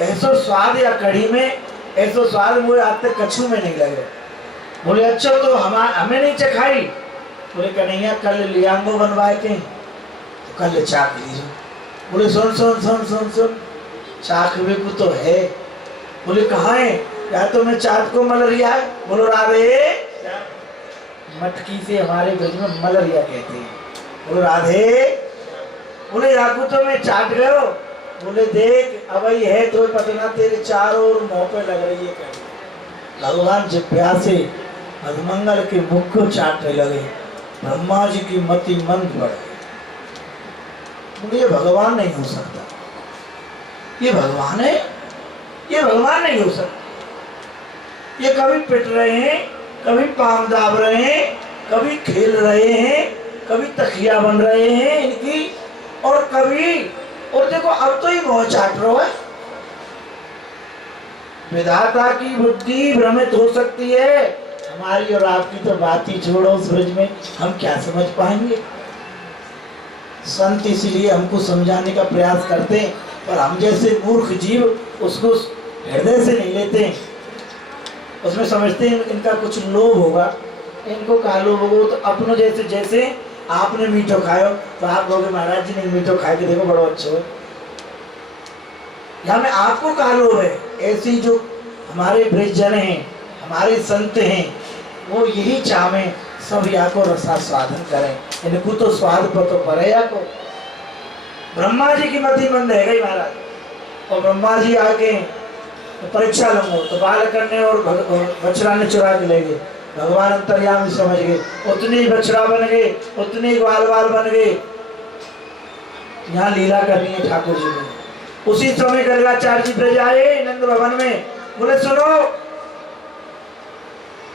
ऐसो स्वाद या कढ़ी में ऐसो स्वाद मुझे आज तक कछू में नहीं लगे। बोले अच्छा तो हमें नहीं चखाई? बोले कन्हैया कल लियांगो बनवाए थे, तो कल चाक लीजिए। बोले सुन सुन सुन सुन सुन, चाकवे को तो है। बोले कहाँ है? या तो मैं चाट को मलरिया है। बोलो राधे, मटकी से हमारे ब्रज में मलरिया कहते हैं। बोलो राधे। बोले याकू तो मैं चाट गयो। बोले देख अब ही है तो पतना तेरे चारों ओर मुंह पे लग रही है कढ़ी। भगवान जिभ्या से मधुमंगल के मुख को चाटने लगे, ब्रह्मा जी की मति मंद बढ़ गई। बोले ये भगवान नहीं हो सकता, ये भगवान है, ये भगवान नहीं हो सकता। ये कभी पिट रहे हैं, कभी पाम दाब रहे हैं, कभी खेल रहे हैं, कभी तकिया बन रहे हैं इनकी, और कभी, और देखो अब तो ये बहुत चाट रहा है। विधाता की बुद्धि भ्रमित हो सकती है, हमारी और आपकी तो बात ही छोड़ो, उस ब्रज में हम क्या समझ पाएंगे। संत इसलिए हमको समझाने का प्रयास करते हैं, पर हम जैसे मूर्ख जीव उसको हृदय से नहीं लेते, उसमें समझते हैं इनका कुछ लोभ होगा। इनको कहा लोभ होगा तो अपनों जैसे, जैसे आपने मीठो खायो तो आप लोग महाराज जी ने मीठो खाए के देखो बड़ो अच्छा हो, यहाँ में आपको कहा लोभ है। ऐसी जो हमारे ब्रजजन हैं, हमारे संत हैं, वो यही चाहे सब या को रसा स्वादन करें, इनको तो स्वाद पतो पड़े या को। ब्रह्मा जी की मति मंद है गई महाराज, और ब्रह्मा जी आके तो परीक्षा लूंगो तो बाल करने और बछड़ा ने चुरा के ले गए। भगवान अंतर्यामी समझ गए, उतनी ही बछड़ा बन गए, उतनी ही ग्वाल बाल बन गए। यहाँ लीला करनी है ठाकुर जी ने। उसी समय गर्गाचार्य जी ब्रज आए नंद भवन में। बोले सुनो,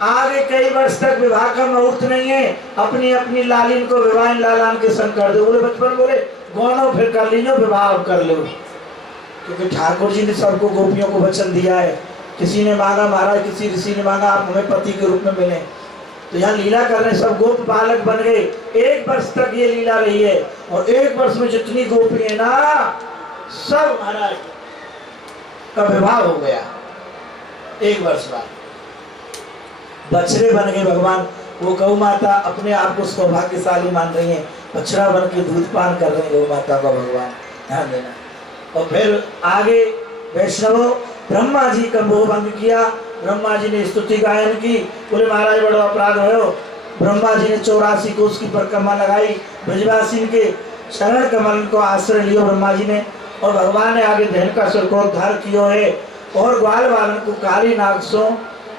आगे कई वर्ष तक विवाह का मुहूर्त नहीं है, अपनी अपनी लालिन को विवाह लालान के संग कर दो। बोले बचपन बोले गौनो फिर कर लीजो, विवाह कर लो, क्योंकि ठाकुर जी ने सबको गोपियों को वचन दिया है। किसी ने मांगा महाराज, किसी ऋषि ने मांगा आप हमें पति के रूप में मिले, तो यहाँ लीला कर रहे, सब गोप बालक बन गए। 1 वर्ष तक ये लीला रही है, और 1 वर्ष में जितनी गोपी है ना, सब महाराज का विवाह हो गया। 1 वर्ष बाद बछड़े बन गए भगवान। वो गौ माता अपने आप को सौभाग्यशाली मान रही है, बछड़ा बन के दूध पान कर रहे हैं गौ माता का, भगवान ध्यान देना। और फिर आगे वैष्णव ब्रह्मा जी का मोह भंग किया, ब्रह्मा जी ने स्तुति गायन की। बोले महाराज बड़ा अपराध हो। ब्रह्मा जी ने 84 कोस की परिक्रमा लगाई, ब्रजवासी के शरण कमल को आश्रय लियो ब्रह्मा जी ने, और भगवान ने आगे धन का सुर को उद्धार किया है, और ग्वाल बालन को काली नागसों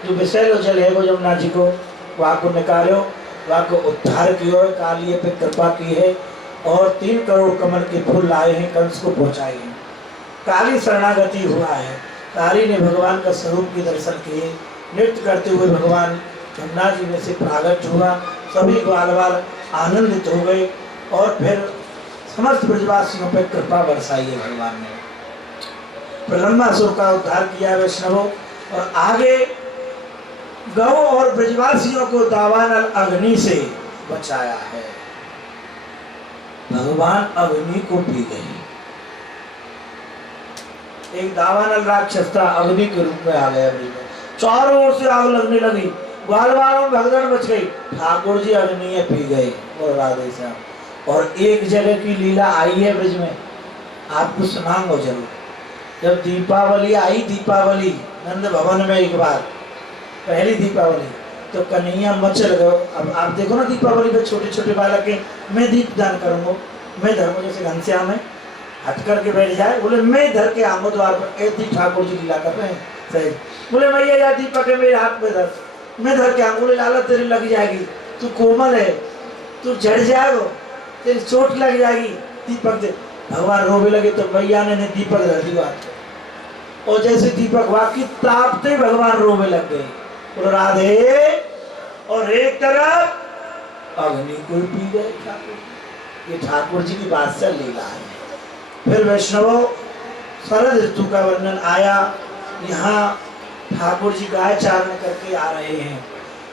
जो विषैलो जल है वो यमुना जी को वहाँ को निकालो, वहाँ को उद्धार किया है, काली पे कृपा की है, और 3 करोड़ कमल के फूल लाए हैं, कंस को पहुँचाए हैं। काली शरणागति हुआ है, काली ने भगवान का स्वरूप के दर्शन किए, नृत्य करते हुए भगवान यमुना जी में से प्रागट हुआ, सभी ग्वाल बाल आनंदित हो गए, और फिर समस्त ब्रजवासियों पर कृपा बरसाई है भगवान ने। प्रलंबासुर का उद्धार किया वैष्णवों, और आगे गौ और ब्रजवासियों को दावानल अग्नि से बचाया है। भगवान अग्नि को पी गए, एक दावानल राक्षस था, अग्नि के रूप में आ गया अग्नि में, चारों ओर से आग लगने लगी, ग्वाल वालों में भगदड़ मच गई, ठाकुर जी अग्नि पी गए। और राधे श्याम। और एक जगह की लीला आई है ब्रज में, आपको सुनाऊंगा जरूर। जब दीपावली आई, दीपावली नंद भवन में एक बार पहली दीपावली, तो कन्हैया मचल गए। अब आप देखो ना दीपावली में छोटे छोटे बालक के, मैं दीप दान करूंगा, मैं धर्म जैसे घनश्याम है हट करके बैठ जाए, बोले मैं धर के आऊंगा द्वार पर, ऐसी ठाकुर जी लीला कर रहे हैं सही। बोले मैया या दीपक है मेरे हाथ में धर, मैं धर के आऊंगा। बोले लाला तेरी लग जाएगी, तू कोमल है, तू झड़ जाएगा, तेरी चोट लग जाएगी दीपक दे। भगवान रोवे लगे तो मैया ने दीपक धर दिया, और जैसे दीपक वाकई तापते भगवान रोवे लग गए। बोलो राधे। और एक तरफ अग्नि को पी गए ठाकुर। ये ठाकुर जी की बादशाह लीला है। फिर वैष्णवों शरद ऋतु का वर्णन आया, यहाँ ठाकुर जी गाय चारण करके आ रहे हैं।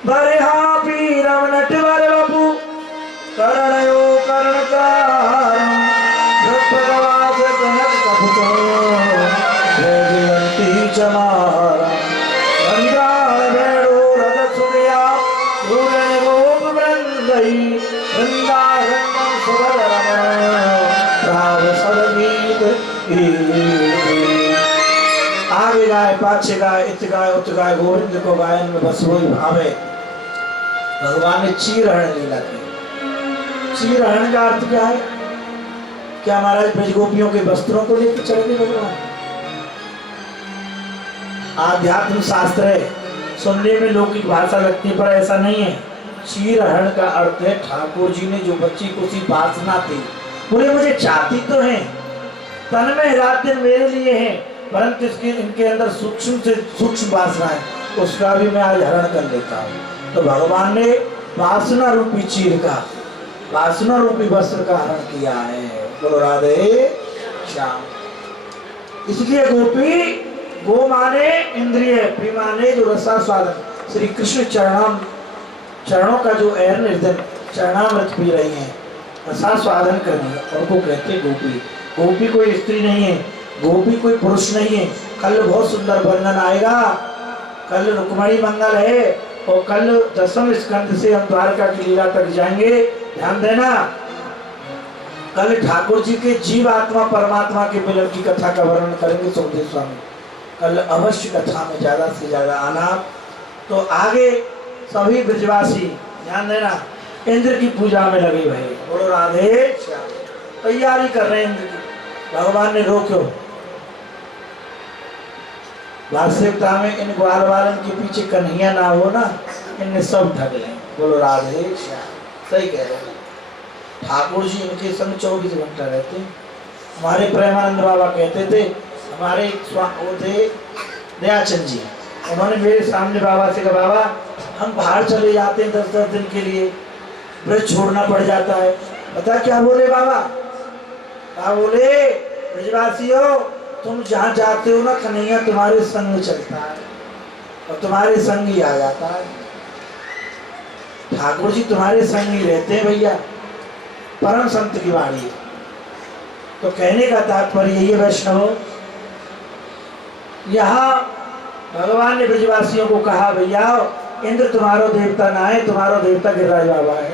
बरे हा पीरम नटवर बपू करणयो कर्णकार भगवास कनक कपतो जयंती चमारा रंगाल भेड़ो रथ सुनिया पूरण गोप वृंदई वृंदारण्यम सुभर रमण राव सदगीत आगे गाय पाछे गाय इत गाय उत गाय गोविंद को गायन में बस वही भावे। भगवान ने चीरहरण लीला की। चीरहरण का अर्थ क्या है? क्या महाराज ब्रज गोपियों के वस्त्रों को लेकर चले गए भगवान? आध्यात्म शास्त्र है, सुनने में लौकिक भाषा लगती पर ऐसा नहीं है। चीरहरण का अर्थ है ठाकुर जी ने जो बच्ची को सी वासना थी, बोले मुझे चाहती तो है, तन में रात दिन मेरे लिए है, परंतु इसके इनके अंदर सूक्ष्म से सूक्ष्म वासना है, उसका भी मैं आज हरण कर लेता हूँ। तो भगवान ने वासना रूपी चीर का, वासना रूपी वस्त्र का हरण किया है। बोलो राधे श्याम। इसलिए गोपी, गो माने इंद्रिय, पी माने जो रसास्वादन, श्री कृष्ण चरणों का जो ऐर निर्धन चरणामृत पी रही है, रसास्वादन कर रही है, और वो कहते गोपी। गोपी कोई स्त्री नहीं है, गोपी कोई पुरुष नहीं है। कल बहुत सुंदर वर्णन आएगा, कल रुक्मणी मंगल है, और कल 10वें स्कंद से हम द्वारका की लीला तक जाएंगे। ध्यान देना, कल ठाकुर जी के जीव आत्मा परमात्मा के मिलन की कथा का वर्णन करेंगे सुखदेव स्वामी। कल अवश्य कथा में ज्यादा से ज्यादा आना। तो आगे सभी ब्रजवासी ध्यान देना, इंद्र की पूजा में लगे भाई। बोलो राधे श्याम। तैयारी कर रहे हैं इंद्र की, भगवान ने रोको। वास्तविकता में इन ग्वाल वालन के पीछे कन्हैया ना हो ना, इनने सब ढक लें। बोलो राधे श्याम। सही कह रहे हैं, ठाकुर जी इनके संग 24 घंटा रहते। हमारे प्रेमानंद बाबा कहते थे, हमारे वो थे दयाचंद जी, उन्होंने मेरे सामने बाबा से कहा, बाबा हम बाहर चले जाते हैं 10-10 दिन के लिए, ब्रज छोड़ना पड़ जाता है। पता क्या बोले बाबा? क्या बोले? ब्रजवासियों, तुम जहाँ जाते हो ना, कन्हैया तुम्हारे संग में चलता है और तुम्हारे संग ही आ जाता है। ठाकुर जी तुम्हारे संग ही रहते हैं भैया, परम संत की वाणी है। तो कहने का तात्पर्य यही है वैष्णव, यहाँ भगवान ने ब्रजवासियों को कहा, भैया इंद्र तुम्हारो देवता ना है, तुम्हारो देवता गिरिराज बाबा है।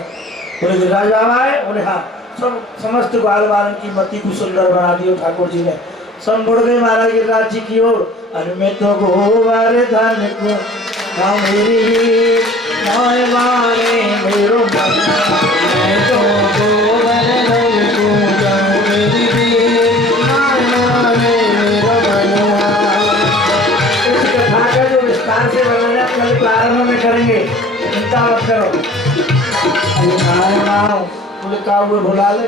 बोले गिरिराज बाबा है? बोले हाँ। सब समस्त ग्वाल वालन की मति को सुंदर बना दियो ठाकुर जी ने। सब मुड़ गए महाराज गिरिराज जी की ओर। अरे मैं तो गोबर धन को मेरी माने मेरो मन, मैं तो गोबर धन को मेरी माने मेरो मनवा। इस कथा का जो विस्तार से वर्णन कल प्रारंभ में करेंगे, चिंता मत करो। बोले का हुए बुला ले।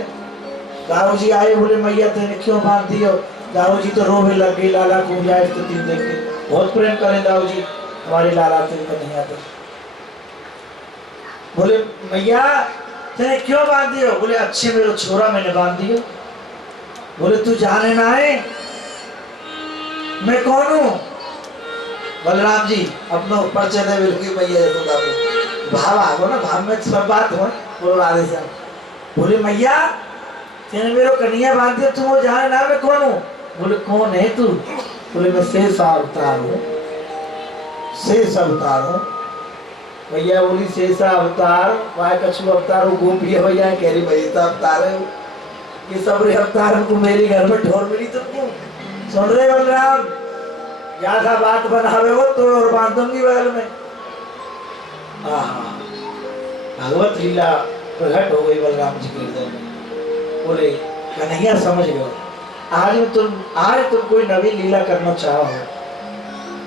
दाऊ जी आए, बोले मैया तेने क्यों बांध दियो? दाऊ जी तो रोने लग गई लाला को यह स्थिति देख के। बहुत प्रेम करें दाऊ जी हमारे लाला से, नहीं आते। बोले मैया तेने क्यों बांध दियो? बोले अच्छे मेरे छोरा मैंने बांध दियो। बोले तू जाने ना है मैं कौन हूँ? बलराम जी अपना परिचय दे बिल्कुल मैया जैसे दाऊ भाव आगो ना, भाव में सब बात हो। बोलो राधे श्याम। बोले मैया तेने मेरे कन्हैया बांध दिया, तुम वो जाने ना मैं कौन हूँ? बोले कौन है तू? बोले मैं शेष अवतार हूँ, शेष अवतार हूँ। भैया बोली शेष अवतार वाय कछु अवतार हो गोपी है भैया, कह रही भैया तो अवतार है, ये सब रे अवतार हमको मेरे घर में ढोर मिली तुमको। सुन रहे बलराम, ज्यादा बात बनावे हो तो और बांधूंगी बगल में। भगवत लीला प्रकट हो गई बलराम जी के हृदय में। बोले कन्हैया समझ गए, आज तुम कोई नवी लीला करना चाहो,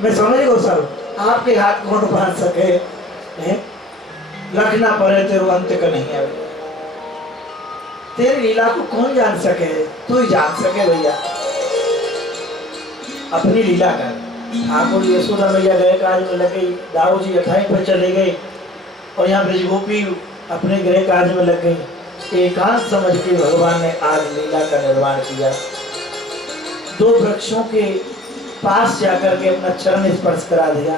मैं समझ गो सर, आपके हाथ कौन बांध सके, लखना पड़े तेरे अंत कन्हैया, तेरी लीला को कौन जान सके, तू ही जान सके भैया, अपनी लीला कर। ठाकुर यशोदा मैया गए काज में लगे, दाऊ जी अठाई पर चले गए और यहाँ ब्रजगोपी अपने गृह कार्य में लग गई। एकांत समझ के भगवान ने आज लीला का निर्माण किया। दो वृक्षों के पास जाकर के अपना चरण स्पर्श करा दिया,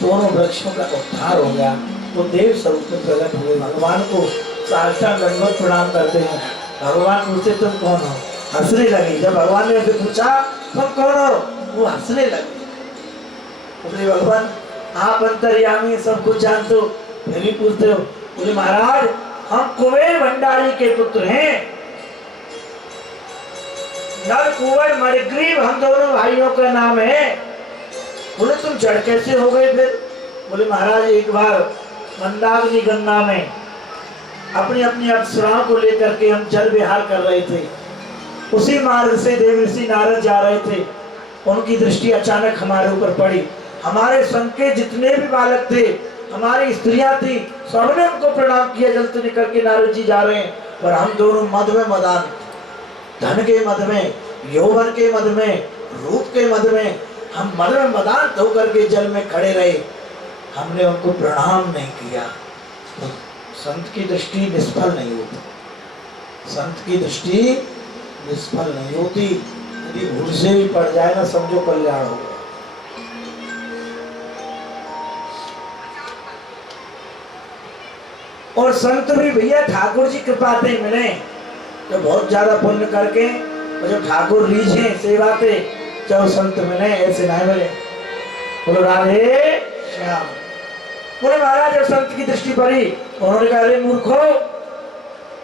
दोनों वृक्षों का उद्धार हो गया। वो देव स्वरूप में प्रकट हुए, भगवान को साष्टांग दंडवत प्रणाम करते हैं। भगवान पूछते तुम कौन हो, हंसने लगे। जब भगवान ने उनसे पूछा तुम कौन हो, वो हंसने लगे। बोले भगवान आप अंतर्यामी सब कुछ जानते हो, फिर भी पूछते हो। बोले महाराज हम कुबेर भंडारी के पुत्र हैं, नर कुंवर मणिग्रीव हम दोनों भाइयों का नाम है। बोले तुम जड़ कैसे हो गए फिर? बोले महाराज एक बार मंदाकिनी गंगा में अपनी अपनी अप्सराओं को लेकर के हम जल विहार कर रहे थे, उसी मार्ग से देवर्षि नारद जा रहे थे, उनकी दृष्टि अचानक हमारे ऊपर पड़ी। हमारे संग के जितने भी बालक थे, हमारी स्त्रियां थी, सबने उनको प्रणाम किया, जल से निकल के नारद जी जा रहे हैं, पर हम दोनों मद में मदान, धन के मद में, यौवन के मद में, रूप के मद में, हम मद में मदान होकर के जल में खड़े रहे, हमने उनको प्रणाम नहीं किया। तो संत की दृष्टि निष्फल नहीं होती, संत की दृष्टि निष्फल नहीं होती। यदि भूल से भी पड़ जाए ना, समझो कल्याण हो गया। और संत भी भैया ठाकुर जी कृपा से मिले, तो बहुत ज्यादा पुण्य करके और जो ठाकुर रीझे सेवा पे चाहे संत मिले, ऐसे नहीं मिले। बोलो राधे श्याम। बोले महाराज जब संत की दृष्टि पड़ी, उन्होंने कहा अरे मूर्खो,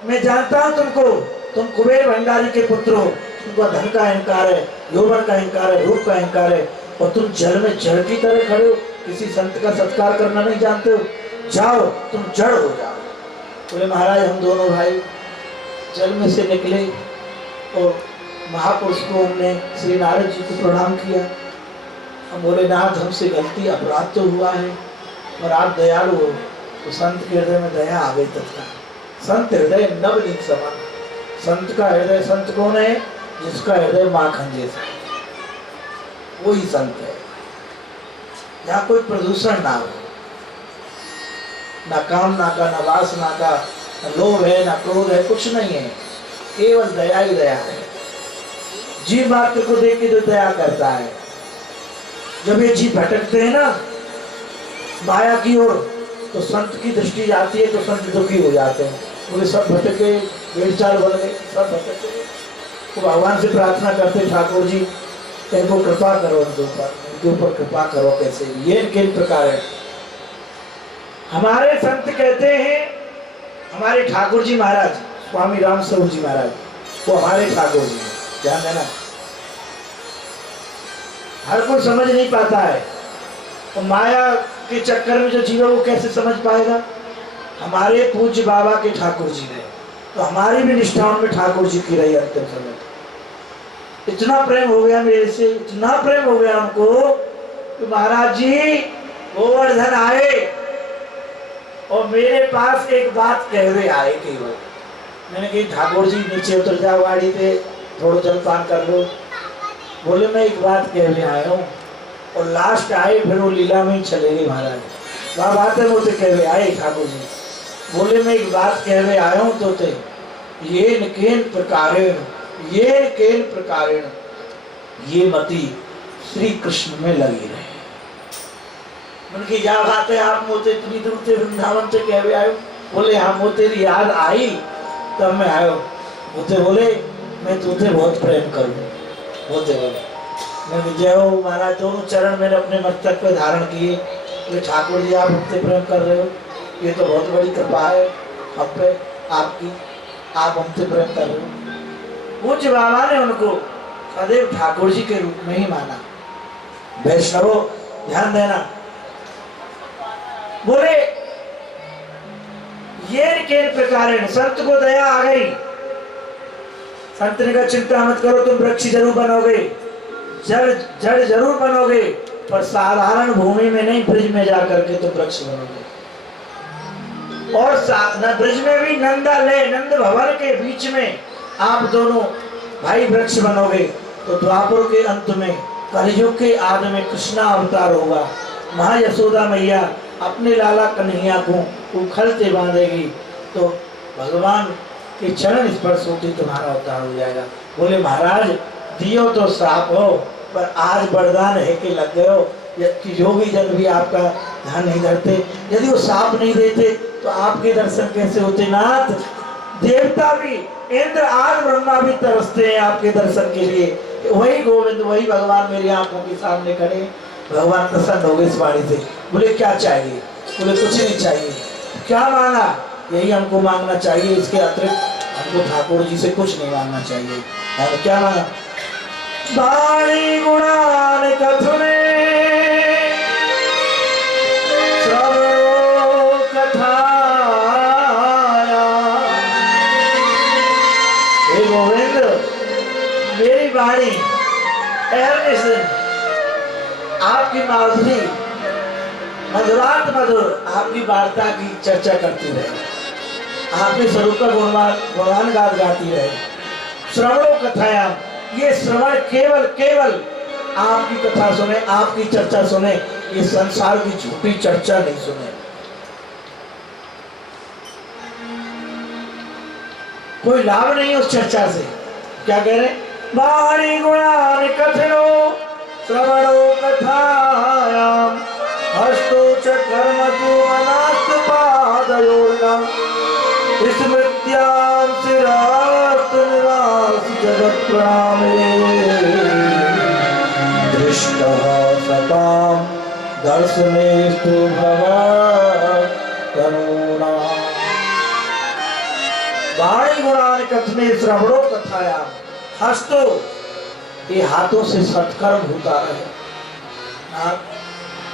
मैं जानता हूं तुमको, तुम कुबेर भंडारी के पुत्र हो, तुमको धन का अहंकार है, यौवन का अहंकार है, रूप का अहंकार है, और तुम जल में जड़ की तरह खड़े हो, किसी संत का सत्कार करना नहीं जानते हो, जाओ तुम जड़ हो जाओ। बोले महाराज हम दोनों भाई जल में से निकले और महापुरुष को हमने श्री नारद जी को प्रणाम किया। हम बोले नाथ हमसे गलती अपराध तो हुआ है, और आप दयालु हो, तो संत के हृदय में दया आ गई तत्काल। संत हृदय नवनीत समान। संत का हृदय, संत कौन है? जिसका हृदय माखन जैसा, वही संत है। यहाँ कोई प्रदूषण ना हो, ना कामना का, ना वासना का, ना लोभ है, ना क्रोध है, कुछ नहीं है, केवल दया ही दया है। जीव मात्र को देख के जो दया करता है, जब ये जीव भटकते हैं ना माया की ओर, तो संत की दृष्टि जाती है तो संत दुखी हो जाते हैं। बोले सब भटके, बेचाल बन गए, सब भटके। तो भगवान से प्रार्थना करते ठाकुर जी इनको कृपा करो, इनके ऊपर कृपा करो। कैसे? ये किन प्रकार है? हमारे संत कहते हैं, हमारे ठाकुर जी महाराज स्वामी राम स्वरूप जी महाराज, वो हमारे ठाकुर जी हैं, ध्यान देना। हर कोई समझ नहीं पाता है, तो माया के चक्कर में जो जीवा वो कैसे समझ पाएगा? हमारे पूज्य बाबा के ठाकुर जी ने, तो हमारी भी निष्ठाओं में ठाकुर जी की रही अंतिम समय। इतना प्रेम हो गया मेरे से, इतना प्रेम हो गया हमको कि महाराज जी गोवर्धन आए और मेरे पास एक बात कह हुए आए केवल। मैंने कही ठाकुर जी नीचे उतर जाओ गाड़ी पे, थोड़ा जलपान कर लो। बोले मैं एक बात कह हुए आया हूँ, और लास्ट आए फिर वो लीला में ही चले गए महाराज। वह बात है मुझे कह हुए आए ठाकुर जी। बोले मैं एक बात कह हुए आया हूँ तो थे, ये केन प्रकारेण, ये केन प्रकारेण, ये मति श्री कृष्ण में लगी रहे। उनकी क्या बात है, आप मोते इतनी दूर से वृंदावन से कह आयो? बोले हाँ मोते तेरी याद आई तब मैं आयो। मोते बोले मैं तुझे बहुत प्रेम करूँ, बोलते बोले मैं जय हो महाराज। दोनों चरण मैंने अपने मस्तक पे धारण किए। तो ठाकुर जी आप हमसे प्रेम कर रहे हो, ये तो बहुत बड़ी कृपा है हम पे आपकी, आप हमसे प्रेम कर रहे हो। पूज्य बाबा ने उनको सदैव ठाकुर जी के रूप में ही माना। वैष्णवो ध्यान देना, बोले ये किन प्रकार संत को दया आ गई। संत ने कहा चिंता मत करो, तुम वृक्ष जरूर बनोगे, जड़ जरूर बनोगे, पर साधारण भूमि में नहीं, ब्रिज में जाकर के तुम वृक्ष बनोगे। और ब्रिज में भी नंदालय नंद भवन के बीच में आप दोनों भाई वृक्ष बनोगे। तो द्वापर के अंत में कलयुग के आदि में कृष्णा अवतार होगा। माँ यशोदा मैया अपने लाला कन्हैया को उखलते बांधेगी, तो भगवान के चरण स्पर्श होते तुम्हारा अवतार हो जाएगा। बोले महाराज दियो तो श्राप हो, पर आज वरदान है कि लग गए हो। योगी जन भी आपका ध्यान नहीं धरते, यदि वो श्राप नहीं देते तो आपके दर्शन कैसे होते नाथ। देवता भी, इंद्र आज ब्रह्मा भी तरसते हैं आपके दर्शन के लिए। वही गोविंद, वही भगवान मेरी आंखों के सामने खड़े। भगवान प्रसन्न हो गए इस वाणी से। बोले क्या चाहिए? बोले कुछ नहीं चाहिए। क्या मांगा? यही हमको मांगना चाहिए, इसके अतिरिक्त हमको ठाकुर जी से कुछ नहीं मांगना चाहिए। है क्या मांगा? वाणी गुणान कथने श्रवणो कथाया। हे गोविंद मेरी वाणी आपकी माधुरी मधुरात मधुर आपकी वार्ता की चर्चा करती रहे, आपके स्वरूप का गुणगान गाती रहे। श्रवणों कथाया, ये श्रवण केवल केवल आपकी कथा सुने, आपकी चर्चा सुने, ये संसार की झूठी चर्चा नहीं सुने। कोई लाभ नहीं उस चर्चा से। क्या कह रहे? वाणी गुणानि कथनो श्रवणो कथायाम हस्तो च कर्मसु अनास्तु पादयोर्नम स्मृत्यां शिरास्तु निवास जगत् प्रणामे दृष्टः सतां दर्शनेस्तु भगवत् करुणा। वाणी गुणानि कथने श्रवणो कथायाम हस्तो, ये हाथों से सत्कर्म होता रहे,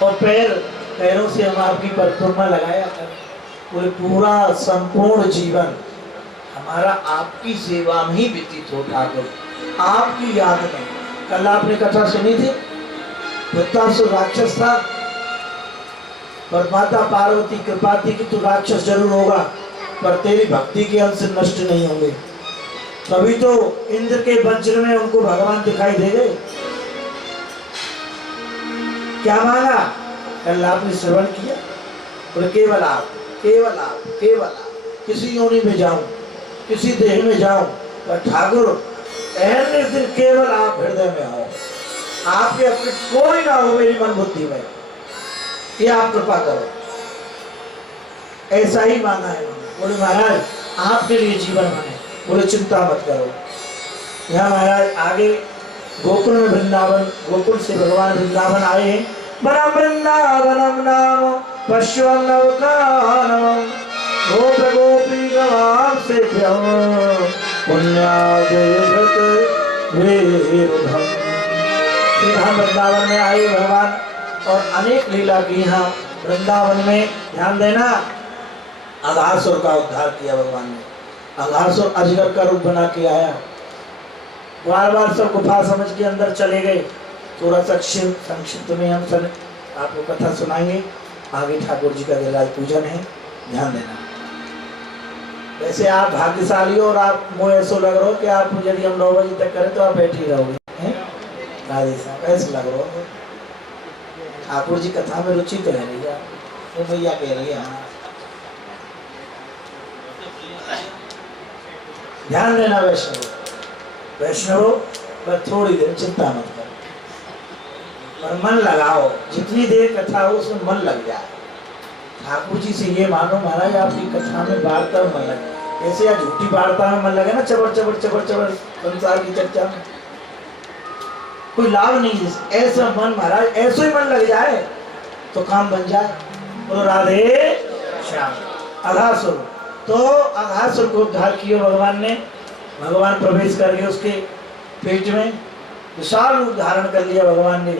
और पैरों से हम आपकी परिक्रमा लगाया करें। पूरा संपूर्ण जीवन हमारा आपकी सेवा में ही व्यतीत हो ठाकुर, आपकी याद में। कल आपने कथा सुनी थी, वृत्तासुर राक्षस था, पर माता पार्वती कृपा थी कि तू राक्षस जरूर होगा, पर तेरी भक्ति के अंश नष्ट नहीं होंगे। तभी तो इंद्र के वज्र में उनको भगवान दिखाई दे गए। क्या मांगा? कल आपने श्रवण किया, और केवल आप, केवल आप, केवल आप। किसी योनि में जाऊं, किसी देह में जाऊं, पर ठाकुर ऐसे दिन केवल आप हृदय में हो, आपके अपने कोई ना हो मेरी मन बुद्धि में, ये आप कृपा करो। ऐसा ही मांगा है। बोले महाराज आपके लिए जीवन माने। बोले चिंता मत करो। यहाँ महाराज आगे गोकुल में वृंदावन, गोकुल से भगवान वृंदावन आए हैं। बना वृंदावनम नाम पश्चिम नवकानम गोप गोपी गवाम से हम वृंदावन में आए भगवान, और अनेक लीला की। यहाँ वृंदावन में ध्यान देना, अघासुर का उद्धार किया भगवान ने। अघासुर अजगर का रूप बना के आया, बार बार सब गुफा समझ के अंदर चले गए। थोड़ा संक्षिप्त में हम सब आपको कथा सुनाएंगे। आगे ठाकुर जी का गिरिराज पूजन है, ध्यान देना। वैसे आप भाग्यशाली हो, और आप मुझे ऐसा लग रहा हो कि आप यदि हम 9 बजे तक करें तो आप बैठी रहोगे। राधे साहब ऐसा लग रहा हो। ठाकुर जी कथा में रुचि तो है नहीं, वो भैया कह रही है। हाँ ध्यान देना वैष्णव पर थोड़ी देर चिंता मत करो, पर मन लगाओ। जितनी देर कथा हो उसमें मन लग जाए। ठाकुर जी से ये मानो महाराज आपकी कथा में वार्ता में मन लगे। ऐसे या झूठी वार्ता में मन लगे ना, चबर चबर चबर चबर संसार की चर्चा में, कोई लाभ नहीं है। ऐसा मन महाराज, ऐसा ही मन लग जाए तो काम बन जाए। बोलो राधे श्याम। अघासुर, तो अघासुर को उद्धार किया भगवान ने। भगवान प्रवेश कर गए उसके पेट में, विशाल रूप धारण कर लिया भगवान ने,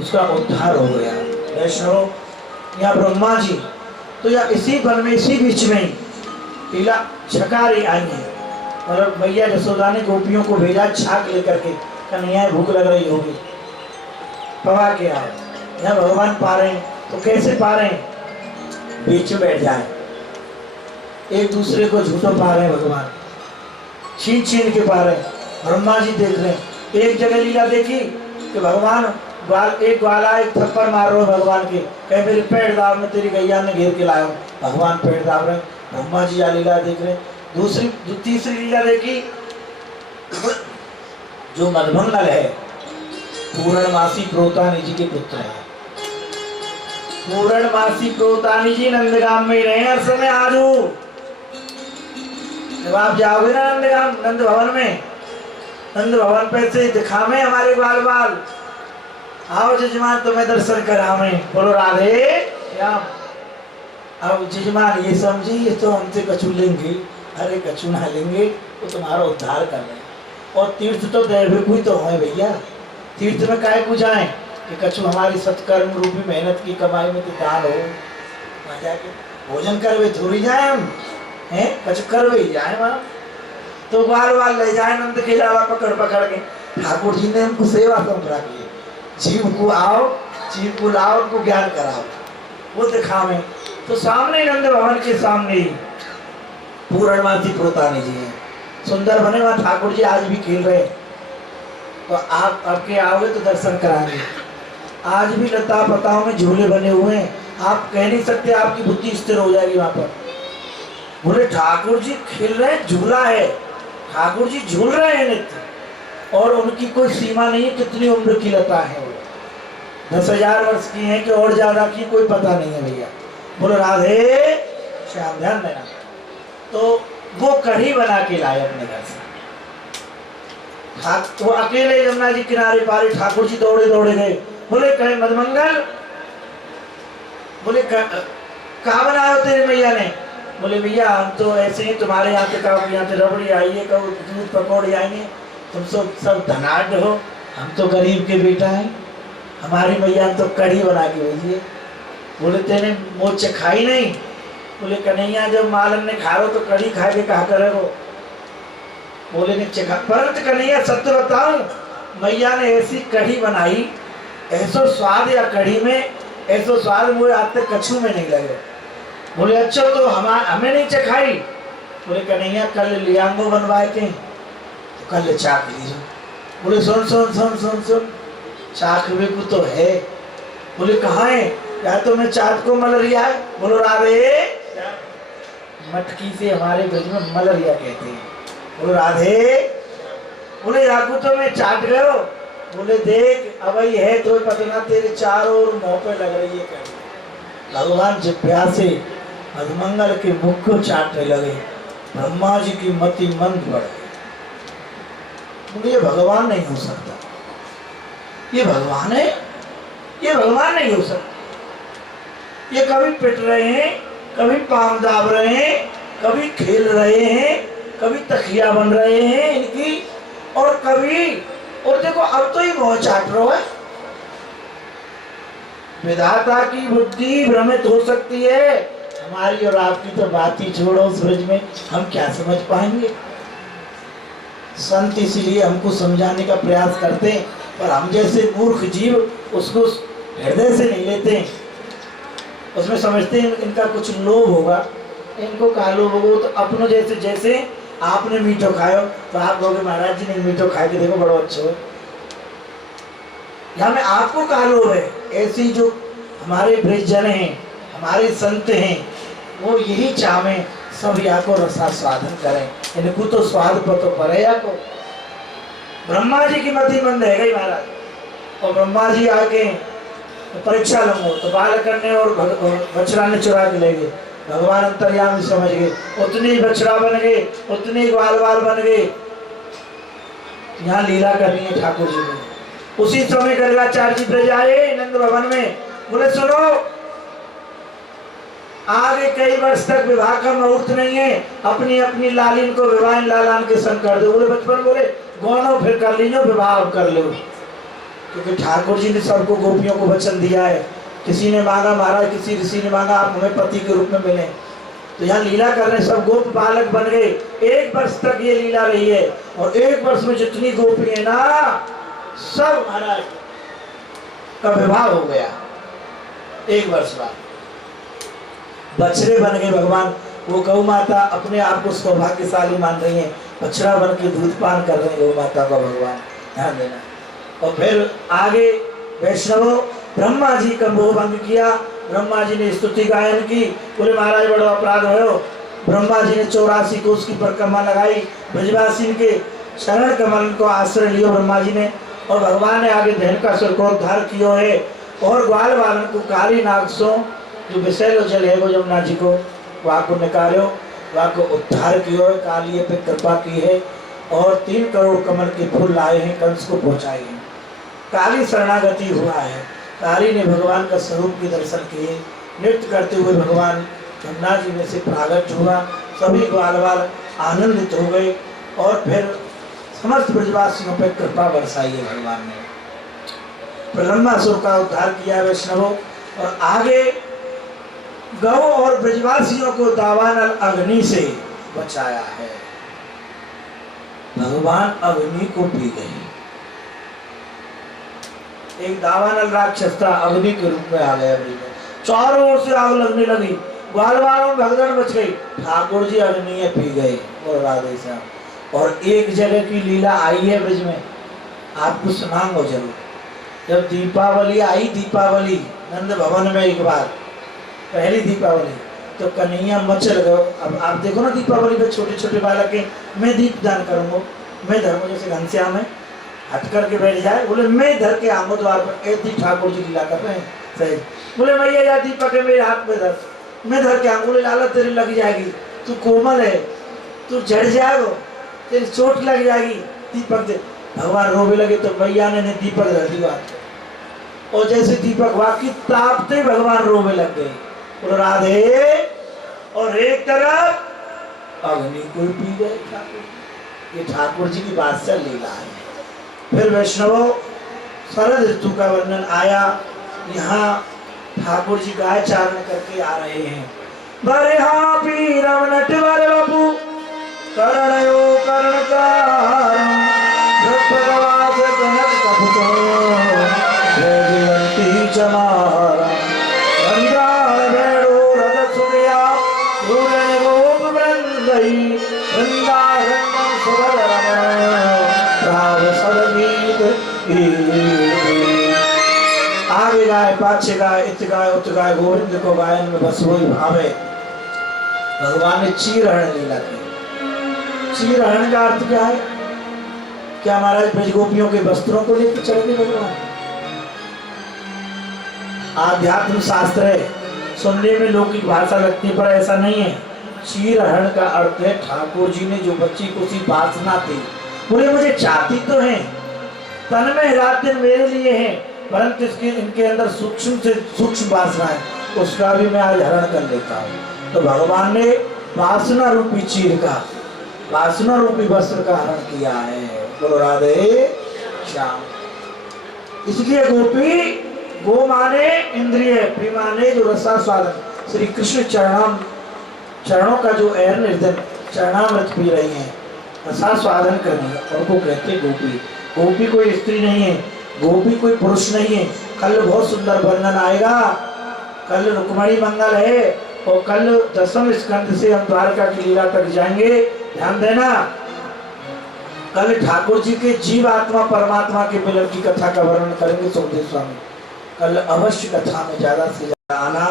उसका उद्धार हो गया। वैष्णव, यहाँ ब्रह्मा जी तो या इसी वन में, इसी बीच में ही पीला छकारी आई है, और मैया यशोदा ने गोपियों को भेजा छाक लेकर के, कन्हैया भूख लग रही होगी, पवा के आओ। यहाँ भगवान पा रहे हैं, तो कैसे पा रहे हैं? बीच में बैठ जाए, एक दूसरे को झूठो पा रहे हैं भगवान, छीन छीन के पा रहे हैं। ब्रह्मा जी देख रहे हैं। एक जगह लीला देखी कि भगवान एक ग्वाला एक थप्पड़ मार रहे हो भगवान के, कहे मेरे पेड़ दाब में तेरी गैया ने घेर के लाया हूँ, भगवान पेड़ दाब रहे, ब्रह्मा जी या लीला देख रहे। तीसरी लीला देखी, जो मधुमंगल है पूर्णमासी प्रोतानी जी के पुत्र है। पूर्णमासी प्रोतानी जी नंदगाम में ही रहे हर समय। आज जब आप जाओगे ना नंदगाम, नंद भवन में, नंद भवन पे से दिखावे हमारे ग्वाल बाल, आओ जजमान तुम्हें दर्शन करावे। बोलो राधे श्याम। अब जजमान ये समझी, ये तो हमसे कछु लेंगे, अरे कछु ना लेंगे, वो तुम्हारा उद्धार कर रहे। और तीर्थ तो दैविक ही तो है भैया, तीर्थ में काहे को जाए कि कछु हमारी सत्कर्म रूपी मेहनत की कमाई में तो दान हो, वहाँ जाके भोजन करवे थोड़ी जाए हम, हैं कछु करवे ही जाए वहाँ। तो बार बार ले जाए नंद के अलावा पकड़ पकड़ के। ठाकुर जी ने हमको सेवा समझा की, जीव को आओ, जीव को लाओ, उनको ज्ञान कराओ, वो दिखावे। तो सामने नंद भवन के सामने ही पूर्णमासी प्रोतानी जी हैं, सुंदर बने, वहाँ ठाकुर जी आज भी खेल रहे। तो आप आपके आओगे तो दर्शन कराएंगे। आज भी लता पताओं में झूले बने हुए हैं, आप कह नहीं सकते आपकी बुद्धि स्थिर हो जाएगी वहाँ पर। बोले ठाकुर जी खेल रहे हैं, झूला है, ठाकुर जी झूल रहे हैं नित्य, और उनकी कोई सीमा नहीं है कितनी उम्र की लता है वो, 10,000 वर्ष की है कि और ज्यादा की, कोई पता नहीं है भैया। बोलो राधे श्याम। ध्यान देना। तो वो कढ़ी बना के लाए अपने घर से, वो अकेले यमुना जी किनारे पारे, ठाकुर जी दौड़े दौड़े गए। बोले कहे मधुमंगल, बोले कहाँ बनाया हो तेरी मैया ने? बोले भैया हम तो ऐसे ही तुम्हारे यहाँ से, कहो यहाँ से रबड़ी आई है, कहो दूध पकौड़े आएंगे, तुम सब धनाढ़ हो, हम तो गरीब के बेटा हैं, हमारी मैया तो कढ़ी बना के भेजिए। बोले तेने मोच खाई नहीं? बोले कन्हैया जब मालन ने खा रो तो कढ़ी खा के कहा करे वो। बोले ने चखा, परंतु कन्हैया सत्य बताऊं, मैया ने ऐसी कढ़ी बनाई, ऐसा स्वाद या कढ़ी में ऐसा स्वाद मुझे आज तक कछू में नहीं लगे। बोले अच्छा तो हमें नहीं चखाई? बोले कन्हैया कल लियांगो बनवाए थे, तो कल चाक लीजिए। बोले सुन सुन सुन सुन सुन, चाक भी को तो है। बोले कहाँ है? या तो मैं चाट को मलरिया है। बोलो राधे। मटकी से हमारे ब्रज में मलरिया कहते हैं। बोलो राधे। बोले याकू तो मैं चाट गयो। बोले देख अब ही है तो पता तेरे चारों ओर मुंह पे लग रही है कढ़ी। भगवान जिभ्या से मधुमंगल के मुख को चाटने लगे। ब्रह्मा जी की मति मंद बढ़ गई। ये भगवान नहीं हो सकता, ये भगवान है, ये भगवान नहीं हो सकता। ये कभी पिट रहे हैं, कभी पाम दाब रहे हैं, कभी खेल रहे हैं, कभी तकिया बन रहे हैं इनकी, और कभी, और देखो अब तो ही बहुत चाट रहा है। विधाता की बुद्धि भ्रमित हो सकती है, हमारी और आपकी तो बात ही छोड़ो। उस ब्रज में हम क्या समझ पाएंगे? संत इसलिए हमको समझाने का प्रयास करते हैं, पर हम जैसे मूर्ख जीव उसको हृदय से नहीं लेते। उसमें समझते हैं इनका कुछ लोभ होगा, इनको कहा लोभ होगा। तो अपनों जैसे, जैसे आपने मीठो खायो तो आप लोग महाराज जी ने मीठो खा के देखो बड़ो अच्छा हो, यहाँ में आपको कहा लोभ है। ऐसी जो हमारे ब्रजजन हैं, हमारे संत हैं, वो यही चाहे सब या को रसा स्वादन करें, इनको तो स्वाद पतो परे या को। ब्रह्मा जी की मति मंद है गई महाराज। और ब्रह्मा जी आके परीक्षा लूंगा तो बालक ने और बछड़ा ने चुरा के ले गए। भगवान अंतर्यामी समझ गए, उतनी बछड़ा बन गए, उतनी ग्वाल बाल बन गए। यहाँ लीला करनी है ठाकुर जी ने। उसी समय गर्गाचार्य जी ब्रज आए नंद भवन में, बोले सुनो आगे कई वर्ष तक विवाह का मुहूर्त नहीं है, अपनी अपनी लालिन को विवाह लालान के संग कर दो। बोले बचपन बोले गौनो फिर कर लीजो, विवाह कर लो, क्योंकि ठाकुर जी ने सबको गोपियों को वचन दिया है। किसी ने मांगा महाराज, किसी ऋषि ने मांगा आप हमें पति के रूप में मिले, तो यहाँ लीला कर रहे सब गोप बालक बन गए। 1 वर्ष तक ये लीला रही है, और 1 वर्ष में जितनी गोपी है ना सब महाराज का विवाह हो गया। 1 वर्ष बाद बछड़े बन गए भगवान। वो गौ माता अपने आप को सौभाग्यशाली मान रही है, बछड़ा बन के दूध पान कर रहे हैं गौ माता का, भगवान ध्यान देना। और फिर आगे वैष्णव ब्रह्मा जी का मोह भंग किया, ब्रह्मा जी ने स्तुति गायन की, बोले महाराज बड़ा अपराध हो। ब्रह्मा जी ने 84 कोस की परिक्रमा लगाई, ब्रजवासी के शरण कमल को आश्रय लियो ब्रह्मा जी ने, और भगवान ने आगे धन का स्वर को उद्धार किया है, और ग्वाल बालन को काली नाग सो जो विषैलो जल है वो यमुना जी को वहाँ को निकालो, वहाँ को उद्धार किया है, काली पे कृपा की है, और 3 करोड़ कमल के फूल लाए हैं, कंस को पहुँचाए हैं। काली शरणागति हुआ है, काली ने भगवान का स्वरूप के दर्शन किए, नृत्य करते हुए भगवान यमुना जी में से प्रागट हुआ, सभी ग्वाल बाल आनंदित हो गए, और फिर समस्त ब्रजवासियों पर कृपा बरसाई है भगवान ने, ब्रह्मासुर का उद्धार किया वैष्णवों। और आगे गौ और ब्रजवासियों को दावानल अग्नि से बचाया है, भगवान अग्नि को पी गए। एक दावानल राक्षस था, अग्नि के रूप में आ गया, चारों ओर से आग लगने लगी, ग्वाल बालों भगदड़ मच गई, ठाकुर जी अग्नि पी गए और राधे श्याम। और एक जगह की लीला आई है ब्रज में, आपको सुनाऊंगा जरूर। जब दीपावली आई, दीपावली नंद भवन में एक बार पहली दीपावली, तो कन्हैया मचल गए। अब आप देखो ना दीपावली में छोटे छोटे बालक के, मैं दीप दान करूंगा, मैं धर्म जैसे घनश्याम है हट करके बैठ जाए, बोले मैं धर के आऊंगा द्वार पर, ऐसी ठाकुर जी लीला कर रहे हैं सही। बोले भैया या दीपक है मेरे हाथ में धर, मैं धर के आऊंगा। बोले लाला तेरी लग जाएगी, तू कोमल है, तू झड़ जाएगा, तेरी चोट लग जाएगी, दीपक दे। भगवान रोने लगे तो भैया ने दीपक धर दिया, और जैसे दीपक वाकई तापते भगवान रोने लग गए, बोलो राधे। और एक तरफ अग्नि को पी गए ठाकुर। ये ठाकुर जी की बादशाह लीला है। फिर वैष्णवों शरद ऋतु का वर्णन आया, यहाँ ठाकुर जी गाय चारण करके आ रहे हैं। बरहा पीरम नटवर बपू करणयो कर्णकार भगवास कनक कपतो जयंती चमारा रंगार भेड़ो रथ सुनिया पूरण गोप वृंदई वृंदारण्यम सुभर रमण राव सरगीत आगे गाय पाछे गाय इत गाय उत गाय गोविंद को गायन में बस वही भावे। भगवान ने चीरहरण लीला की। चीरहरण का अर्थ क्या है? क्या महाराज ब्रजगोपियों के वस्त्रों को लेकर चल गए भगवान? आध्यात्म शास्त्र है, सुनने में लौकिक भाषा लगती पर ऐसा नहीं है। चीरहरण का अर्थ है ठाकुर जी ने जो बच्ची को सी वासना थी, बोले मुझे चाहती तो है, तन में रात दिन मेरे लिए है, परंतु इसके इनके अंदर सूक्ष्म से सूक्ष्म वासना है, उसका भी मैं आज हरण कर लेता हूँ। तो भगवान ने वासना रूपी चीर का, वासना रूपी वस्त्र का हरण किया है। बोलो राधे श्याम। इसलिए गोपी, गो माने इंद्रिय, प्री माने जो रसा स्वादन, श्री कृष्ण चरणों का जो ऐर निर्धन चरणामृत पी रही है, रसा स्वादन करनी है, उनको कहते गोपी। गोपी कोई स्त्री नहीं है, गोपी कोई पुरुष नहीं है। कल बहुत सुंदर वर्णन आएगा, कल रुक्मणी मंगल है, और कल 10वें स्कंद से हम द्वारका की लीला तक जाएंगे, ध्यान देना। कल ठाकुर जी के जीव आत्मा परमात्मा के मिलन की कथा का वर्णन करेंगे सुखदेव स्वामी। कल अवश्य कथा में ज्यादा से ज्यादा आना।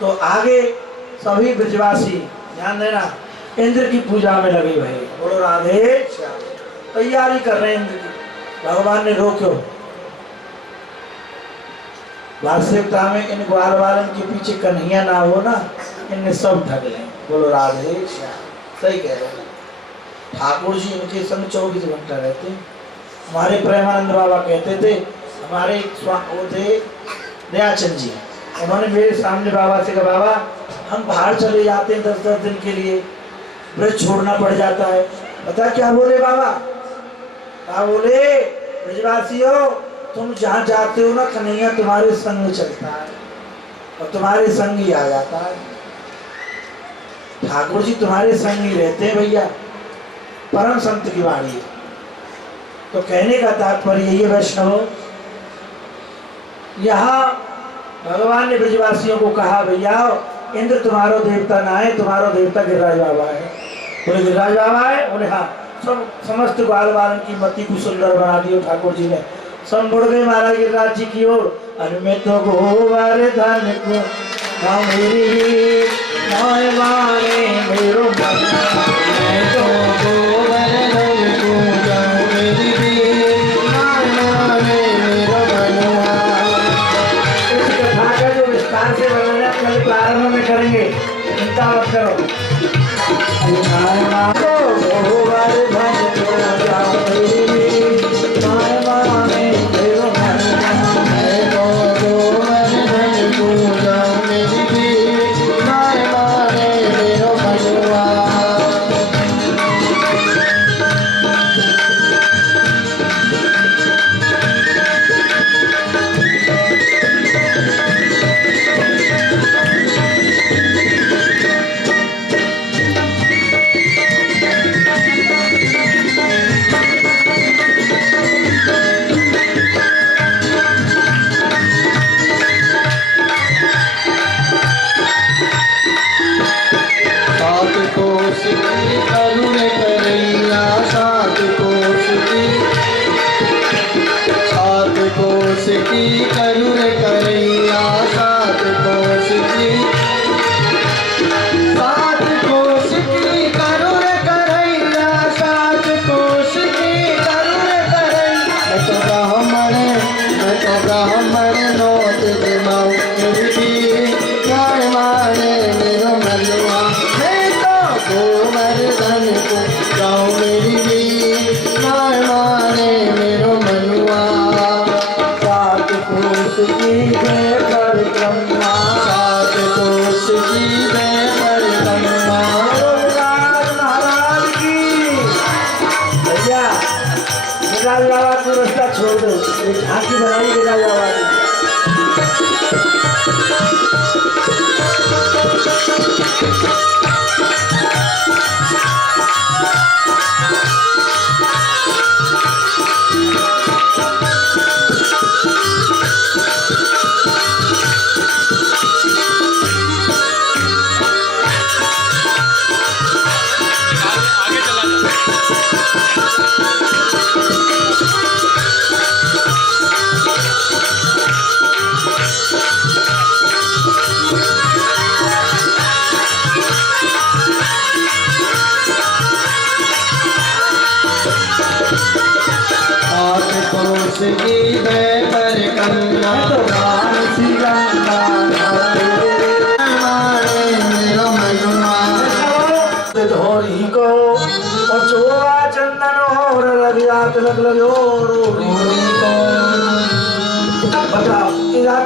तो आगे सभी ब्रजवासी ध्यान देना, इंद्र की पूजा में लगे भाई। बोलो राधे श्याम। तैयारी कर रहे हैं इंद्र की, भगवान ने रोको। वास्तविकता में इन ग्वाल बालन के पीछे कन्हैया ना हो ना, इनने सब ठग ले। बोलो राधे श्याम। सही कह रहे हैं, ठाकुर जी इनके संग 24 घंटा रहते हैं, हमारे प्रेमानंद बाबा कहते थे, हमारे वो थे दयाचंद जी, उन्होंने मेरे सामने बाबा से कहा, बाबा हम बाहर चले जाते हैं 10-10 दिन के लिए, ब्रज छोड़ना पड़ जाता है। पता क्या बोले बाबा? क्या बोले? ब्रजवासियों, तुम जहाँ जाते हो ना, कन्हैया तुम्हारे संग चलता है और तुम्हारे संग ही आ जाता है। ठाकुर जी तुम्हारे संग ही रहते हैं भैया, परम संत की वाणी है। तो कहने का तात्पर्य ये वैष्णव, यहाँ भगवान ने ब्रजवासियों को कहा, भैया इंद्र तुम्हारो देवता ना है, तुम्हारो देवता गिरिराज बाबा है। बोले गिरिराज बाबा है? बोले हाँ। सब समस्त बाल बालन की मति को सुंदर बना दियो ठाकुर जी ने। सब मुड़ गए महाराज गिरिराज जी की ओर। अरे मैं तो गोवर्धन को मेरी माय माने मेरो मन, मैं तो गोवर्धन को मेरी माय माने मेरो मनवा। इस कथा का जो विस्तार से वर्णन कल प्रारंभ में करेंगे, चिंता मत करो। गोवर्धन छोड़ दो, झांकी बनाई गिरिराज बाबा की।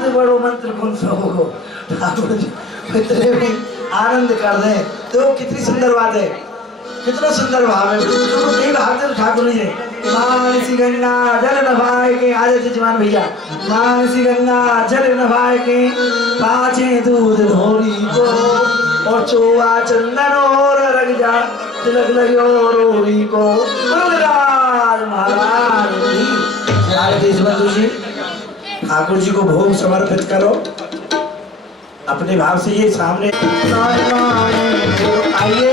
बड़ो मंत्र कौन सा हो ठाकुर जी इतने भी आनंद कर दे तो कितनी सुंदर बात है, कितना सुंदर भाव है। तो नहीं भावते तो ठाकुर जी ने मानसी गंगा जल नभाए के, आज जजमान भैया, मानसी गंगा जल नभाए के, पाचे दूध धोरी को और चोआ चंदन और रग जा तिलक लगियो रोरी को। महाराज जी ठाकुर जी को भोग समर्पित करो अपने भाव से। ये सामने आइए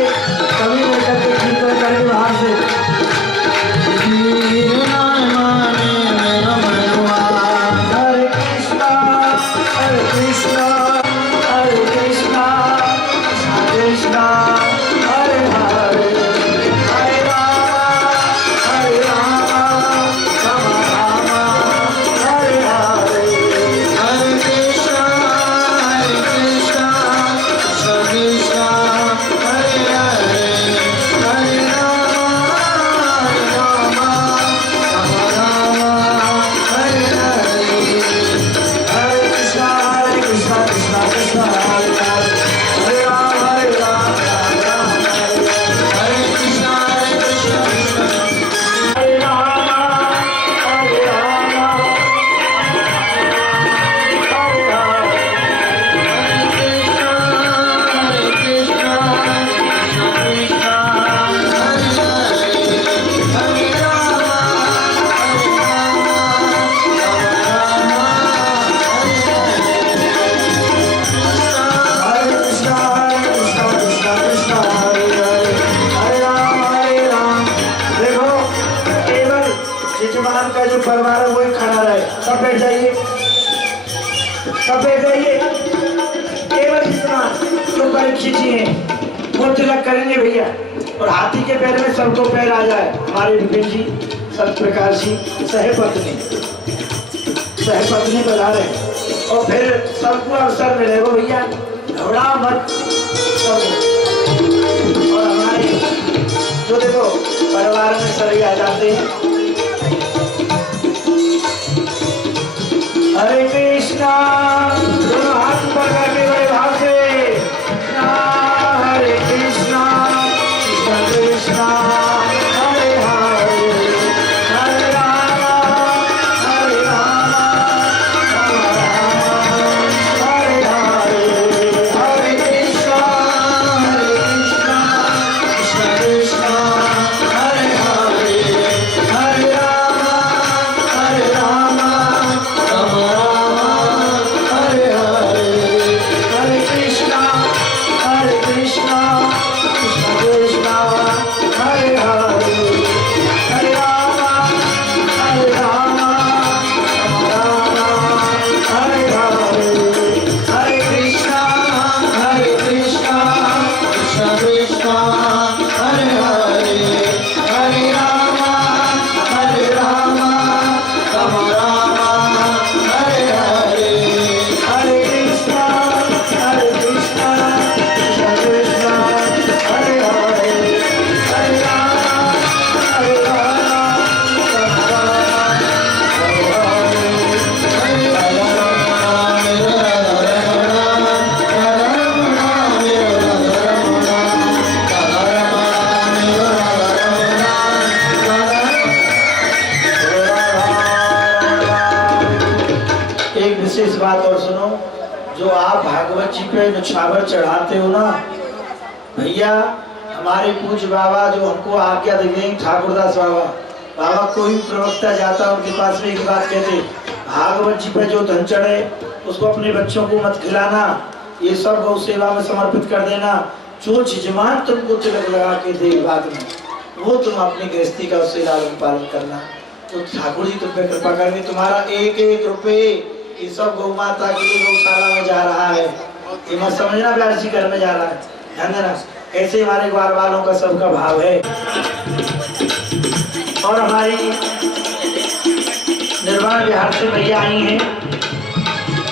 कभी मिलकर के कीर्तन करके भाव से। हरे कृष्णा हरे कृष्णा हरे कृष्णा कृष्णा हरे हरे हरे राम राम राम हरे हरे हरे कृष्णा कृष्णा हरे हरे भगवान का जो परिवार है वही खड़ा रहे। सब बैठ जाइए, सब बैठ जाइए। केवल इतना तो परीक्षित ही है, वो तिलक करेंगे भैया। और हाथी के पैर में सबको पैर आ जाए। हमारे विपिन जी, सत्यप्रकाश जी, सहपत्नी बता रहे। और फिर सबको अवसर मिलेगा भैया, घबरा मत सब। और हमारे जो देखो परिवार में सभी आ जाते हैं। हरे कृष्णा, दोनों हाथ ऊपर करके बड़े भाव से हरे कृष्णा कृष्णा कृष्णा हरे हरे, हरे राम हरे राम हरे हरे, हरे कृष्णा कृष्णा कृष्णा हरे हरे, हरे राम हरे राम राम राम हरे हरे, हरे कृष्णा कृष्णा कृष्णा हरे हरे, हरे राम हरे राम राम राम हरे हरे, हरे कृष्णा कृष्णा कृष्णा हरे हरे, हरे राम राम राम हरे हरे, हरे कृष्णा कृष्णा कृष्णा हरे हरे, हरे राम एक विशेष बात और सुनो। जो आप भागवत जी पे न्यौछावर चढ़ाते हो ना भैया, हमारे पूज्य बाबा जो हमको आज्ञा देंगे, ठाकुरदास बाबा कोई प्रवक्ता जाता उनके पास में एक बात कहते, भागवत जी पे जो धन चढ़े उसको अपने बच्चों को मत खिलाना, ये सब गौ सेवा में समर्पित कर देना। जो जजमान तुमको तिलक लगा के दे बाद में, वो तुम अपनी गृहस्थी का उससे लालन पालन करना। तो ठाकुर जी तुम पे कृपा करेंगे, तुम्हारा एक एक रुपये ये सब गौ माता के लिए गौशाला में जा रहा है। ये मत समझना व्यास जी घर में जा रहा है, ध्यान देना। ऐसे हमारे ग्वार वालों का सबका भाव है। और हमारी निर्वाण बिहार से भैया आई हैं,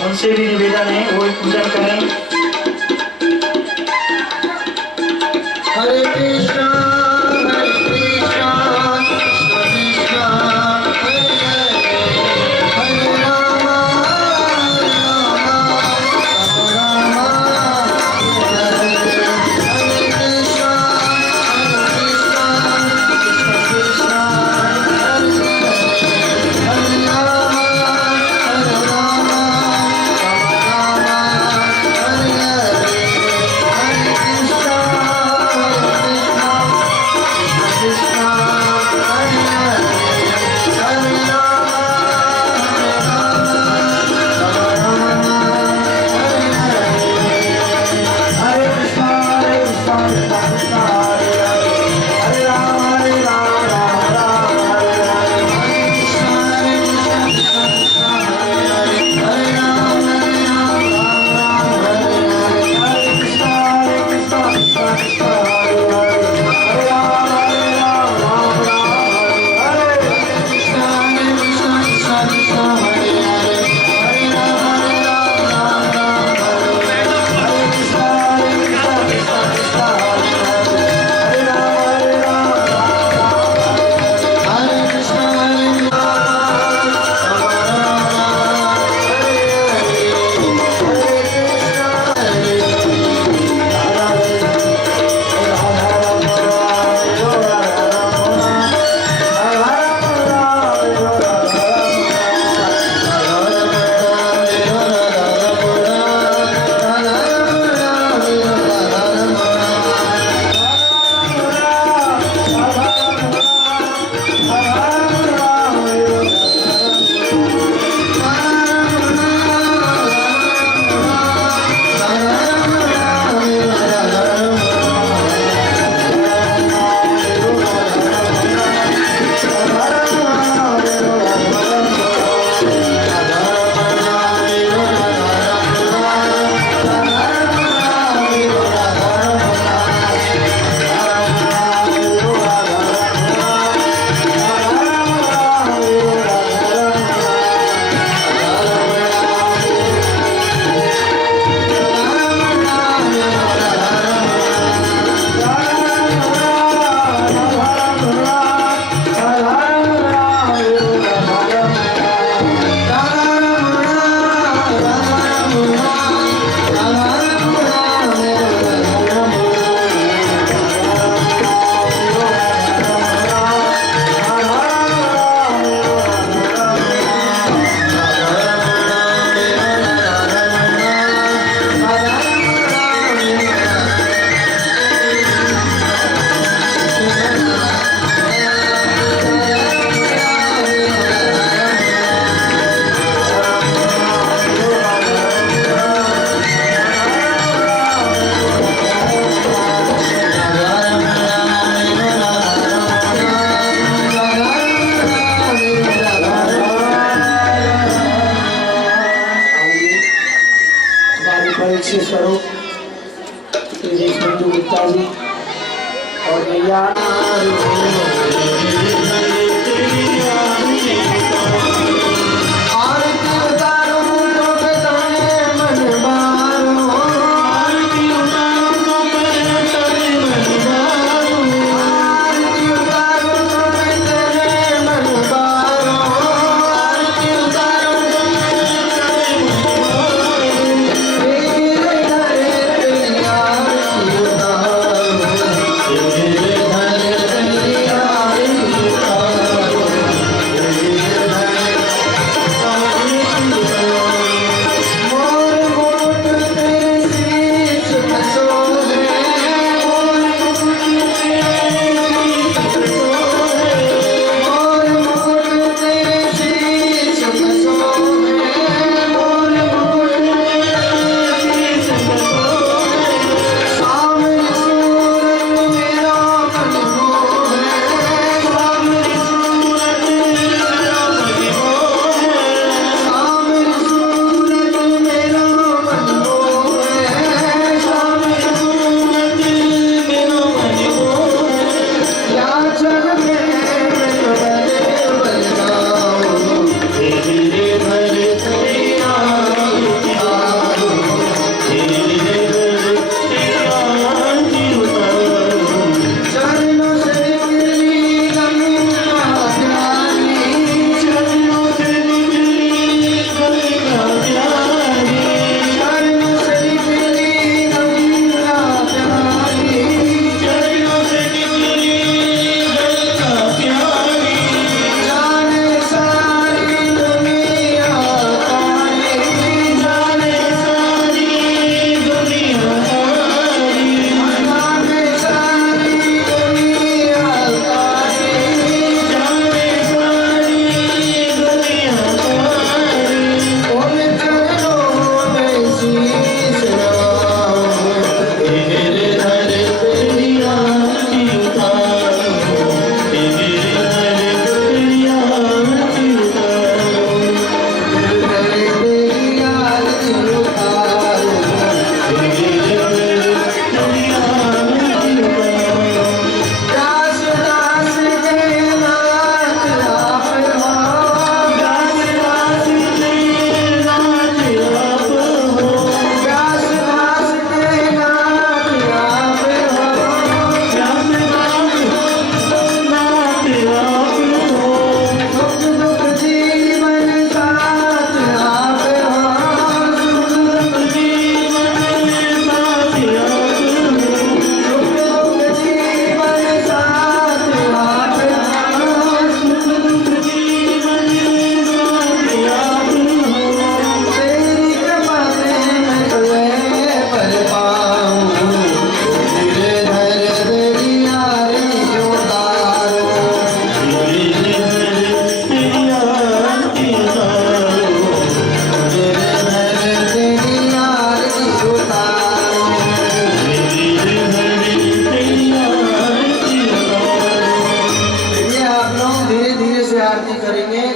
उनसे भी निवेदन है वो पूजन करें। हरे कृष्णा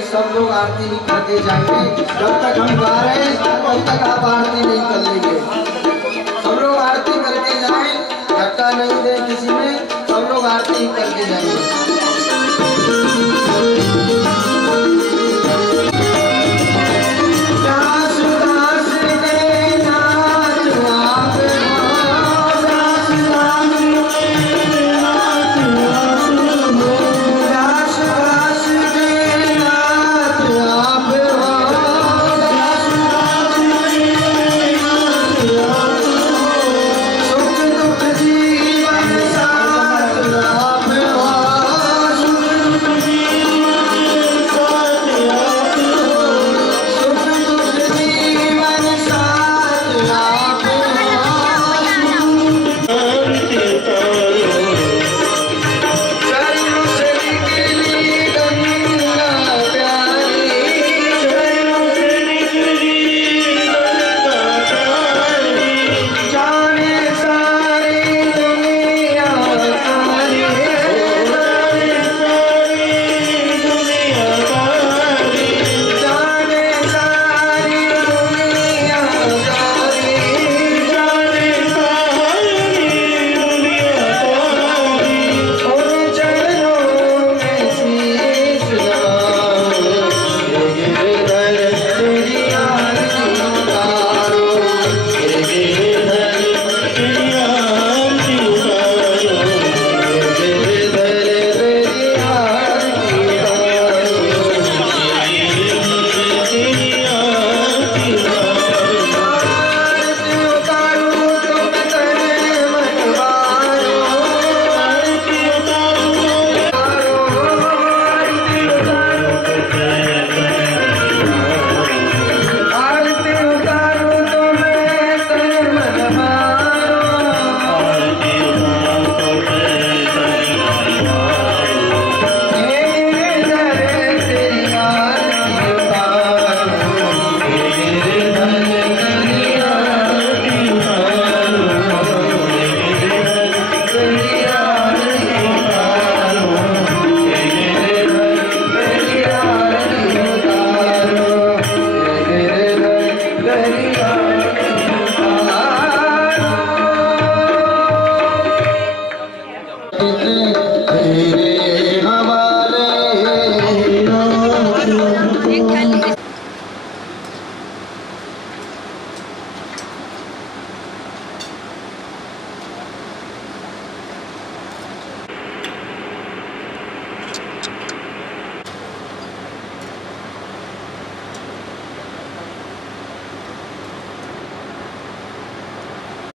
सब लोग आरती नहीं करके जाएंगे। जब तक हम गा रहे हैं तब तक आप आरती नहीं कर लेंगे। सब लोग आरती करके जाएं, धक्का नहीं दे किसी में, सब लोग आरती करके जाएंगे।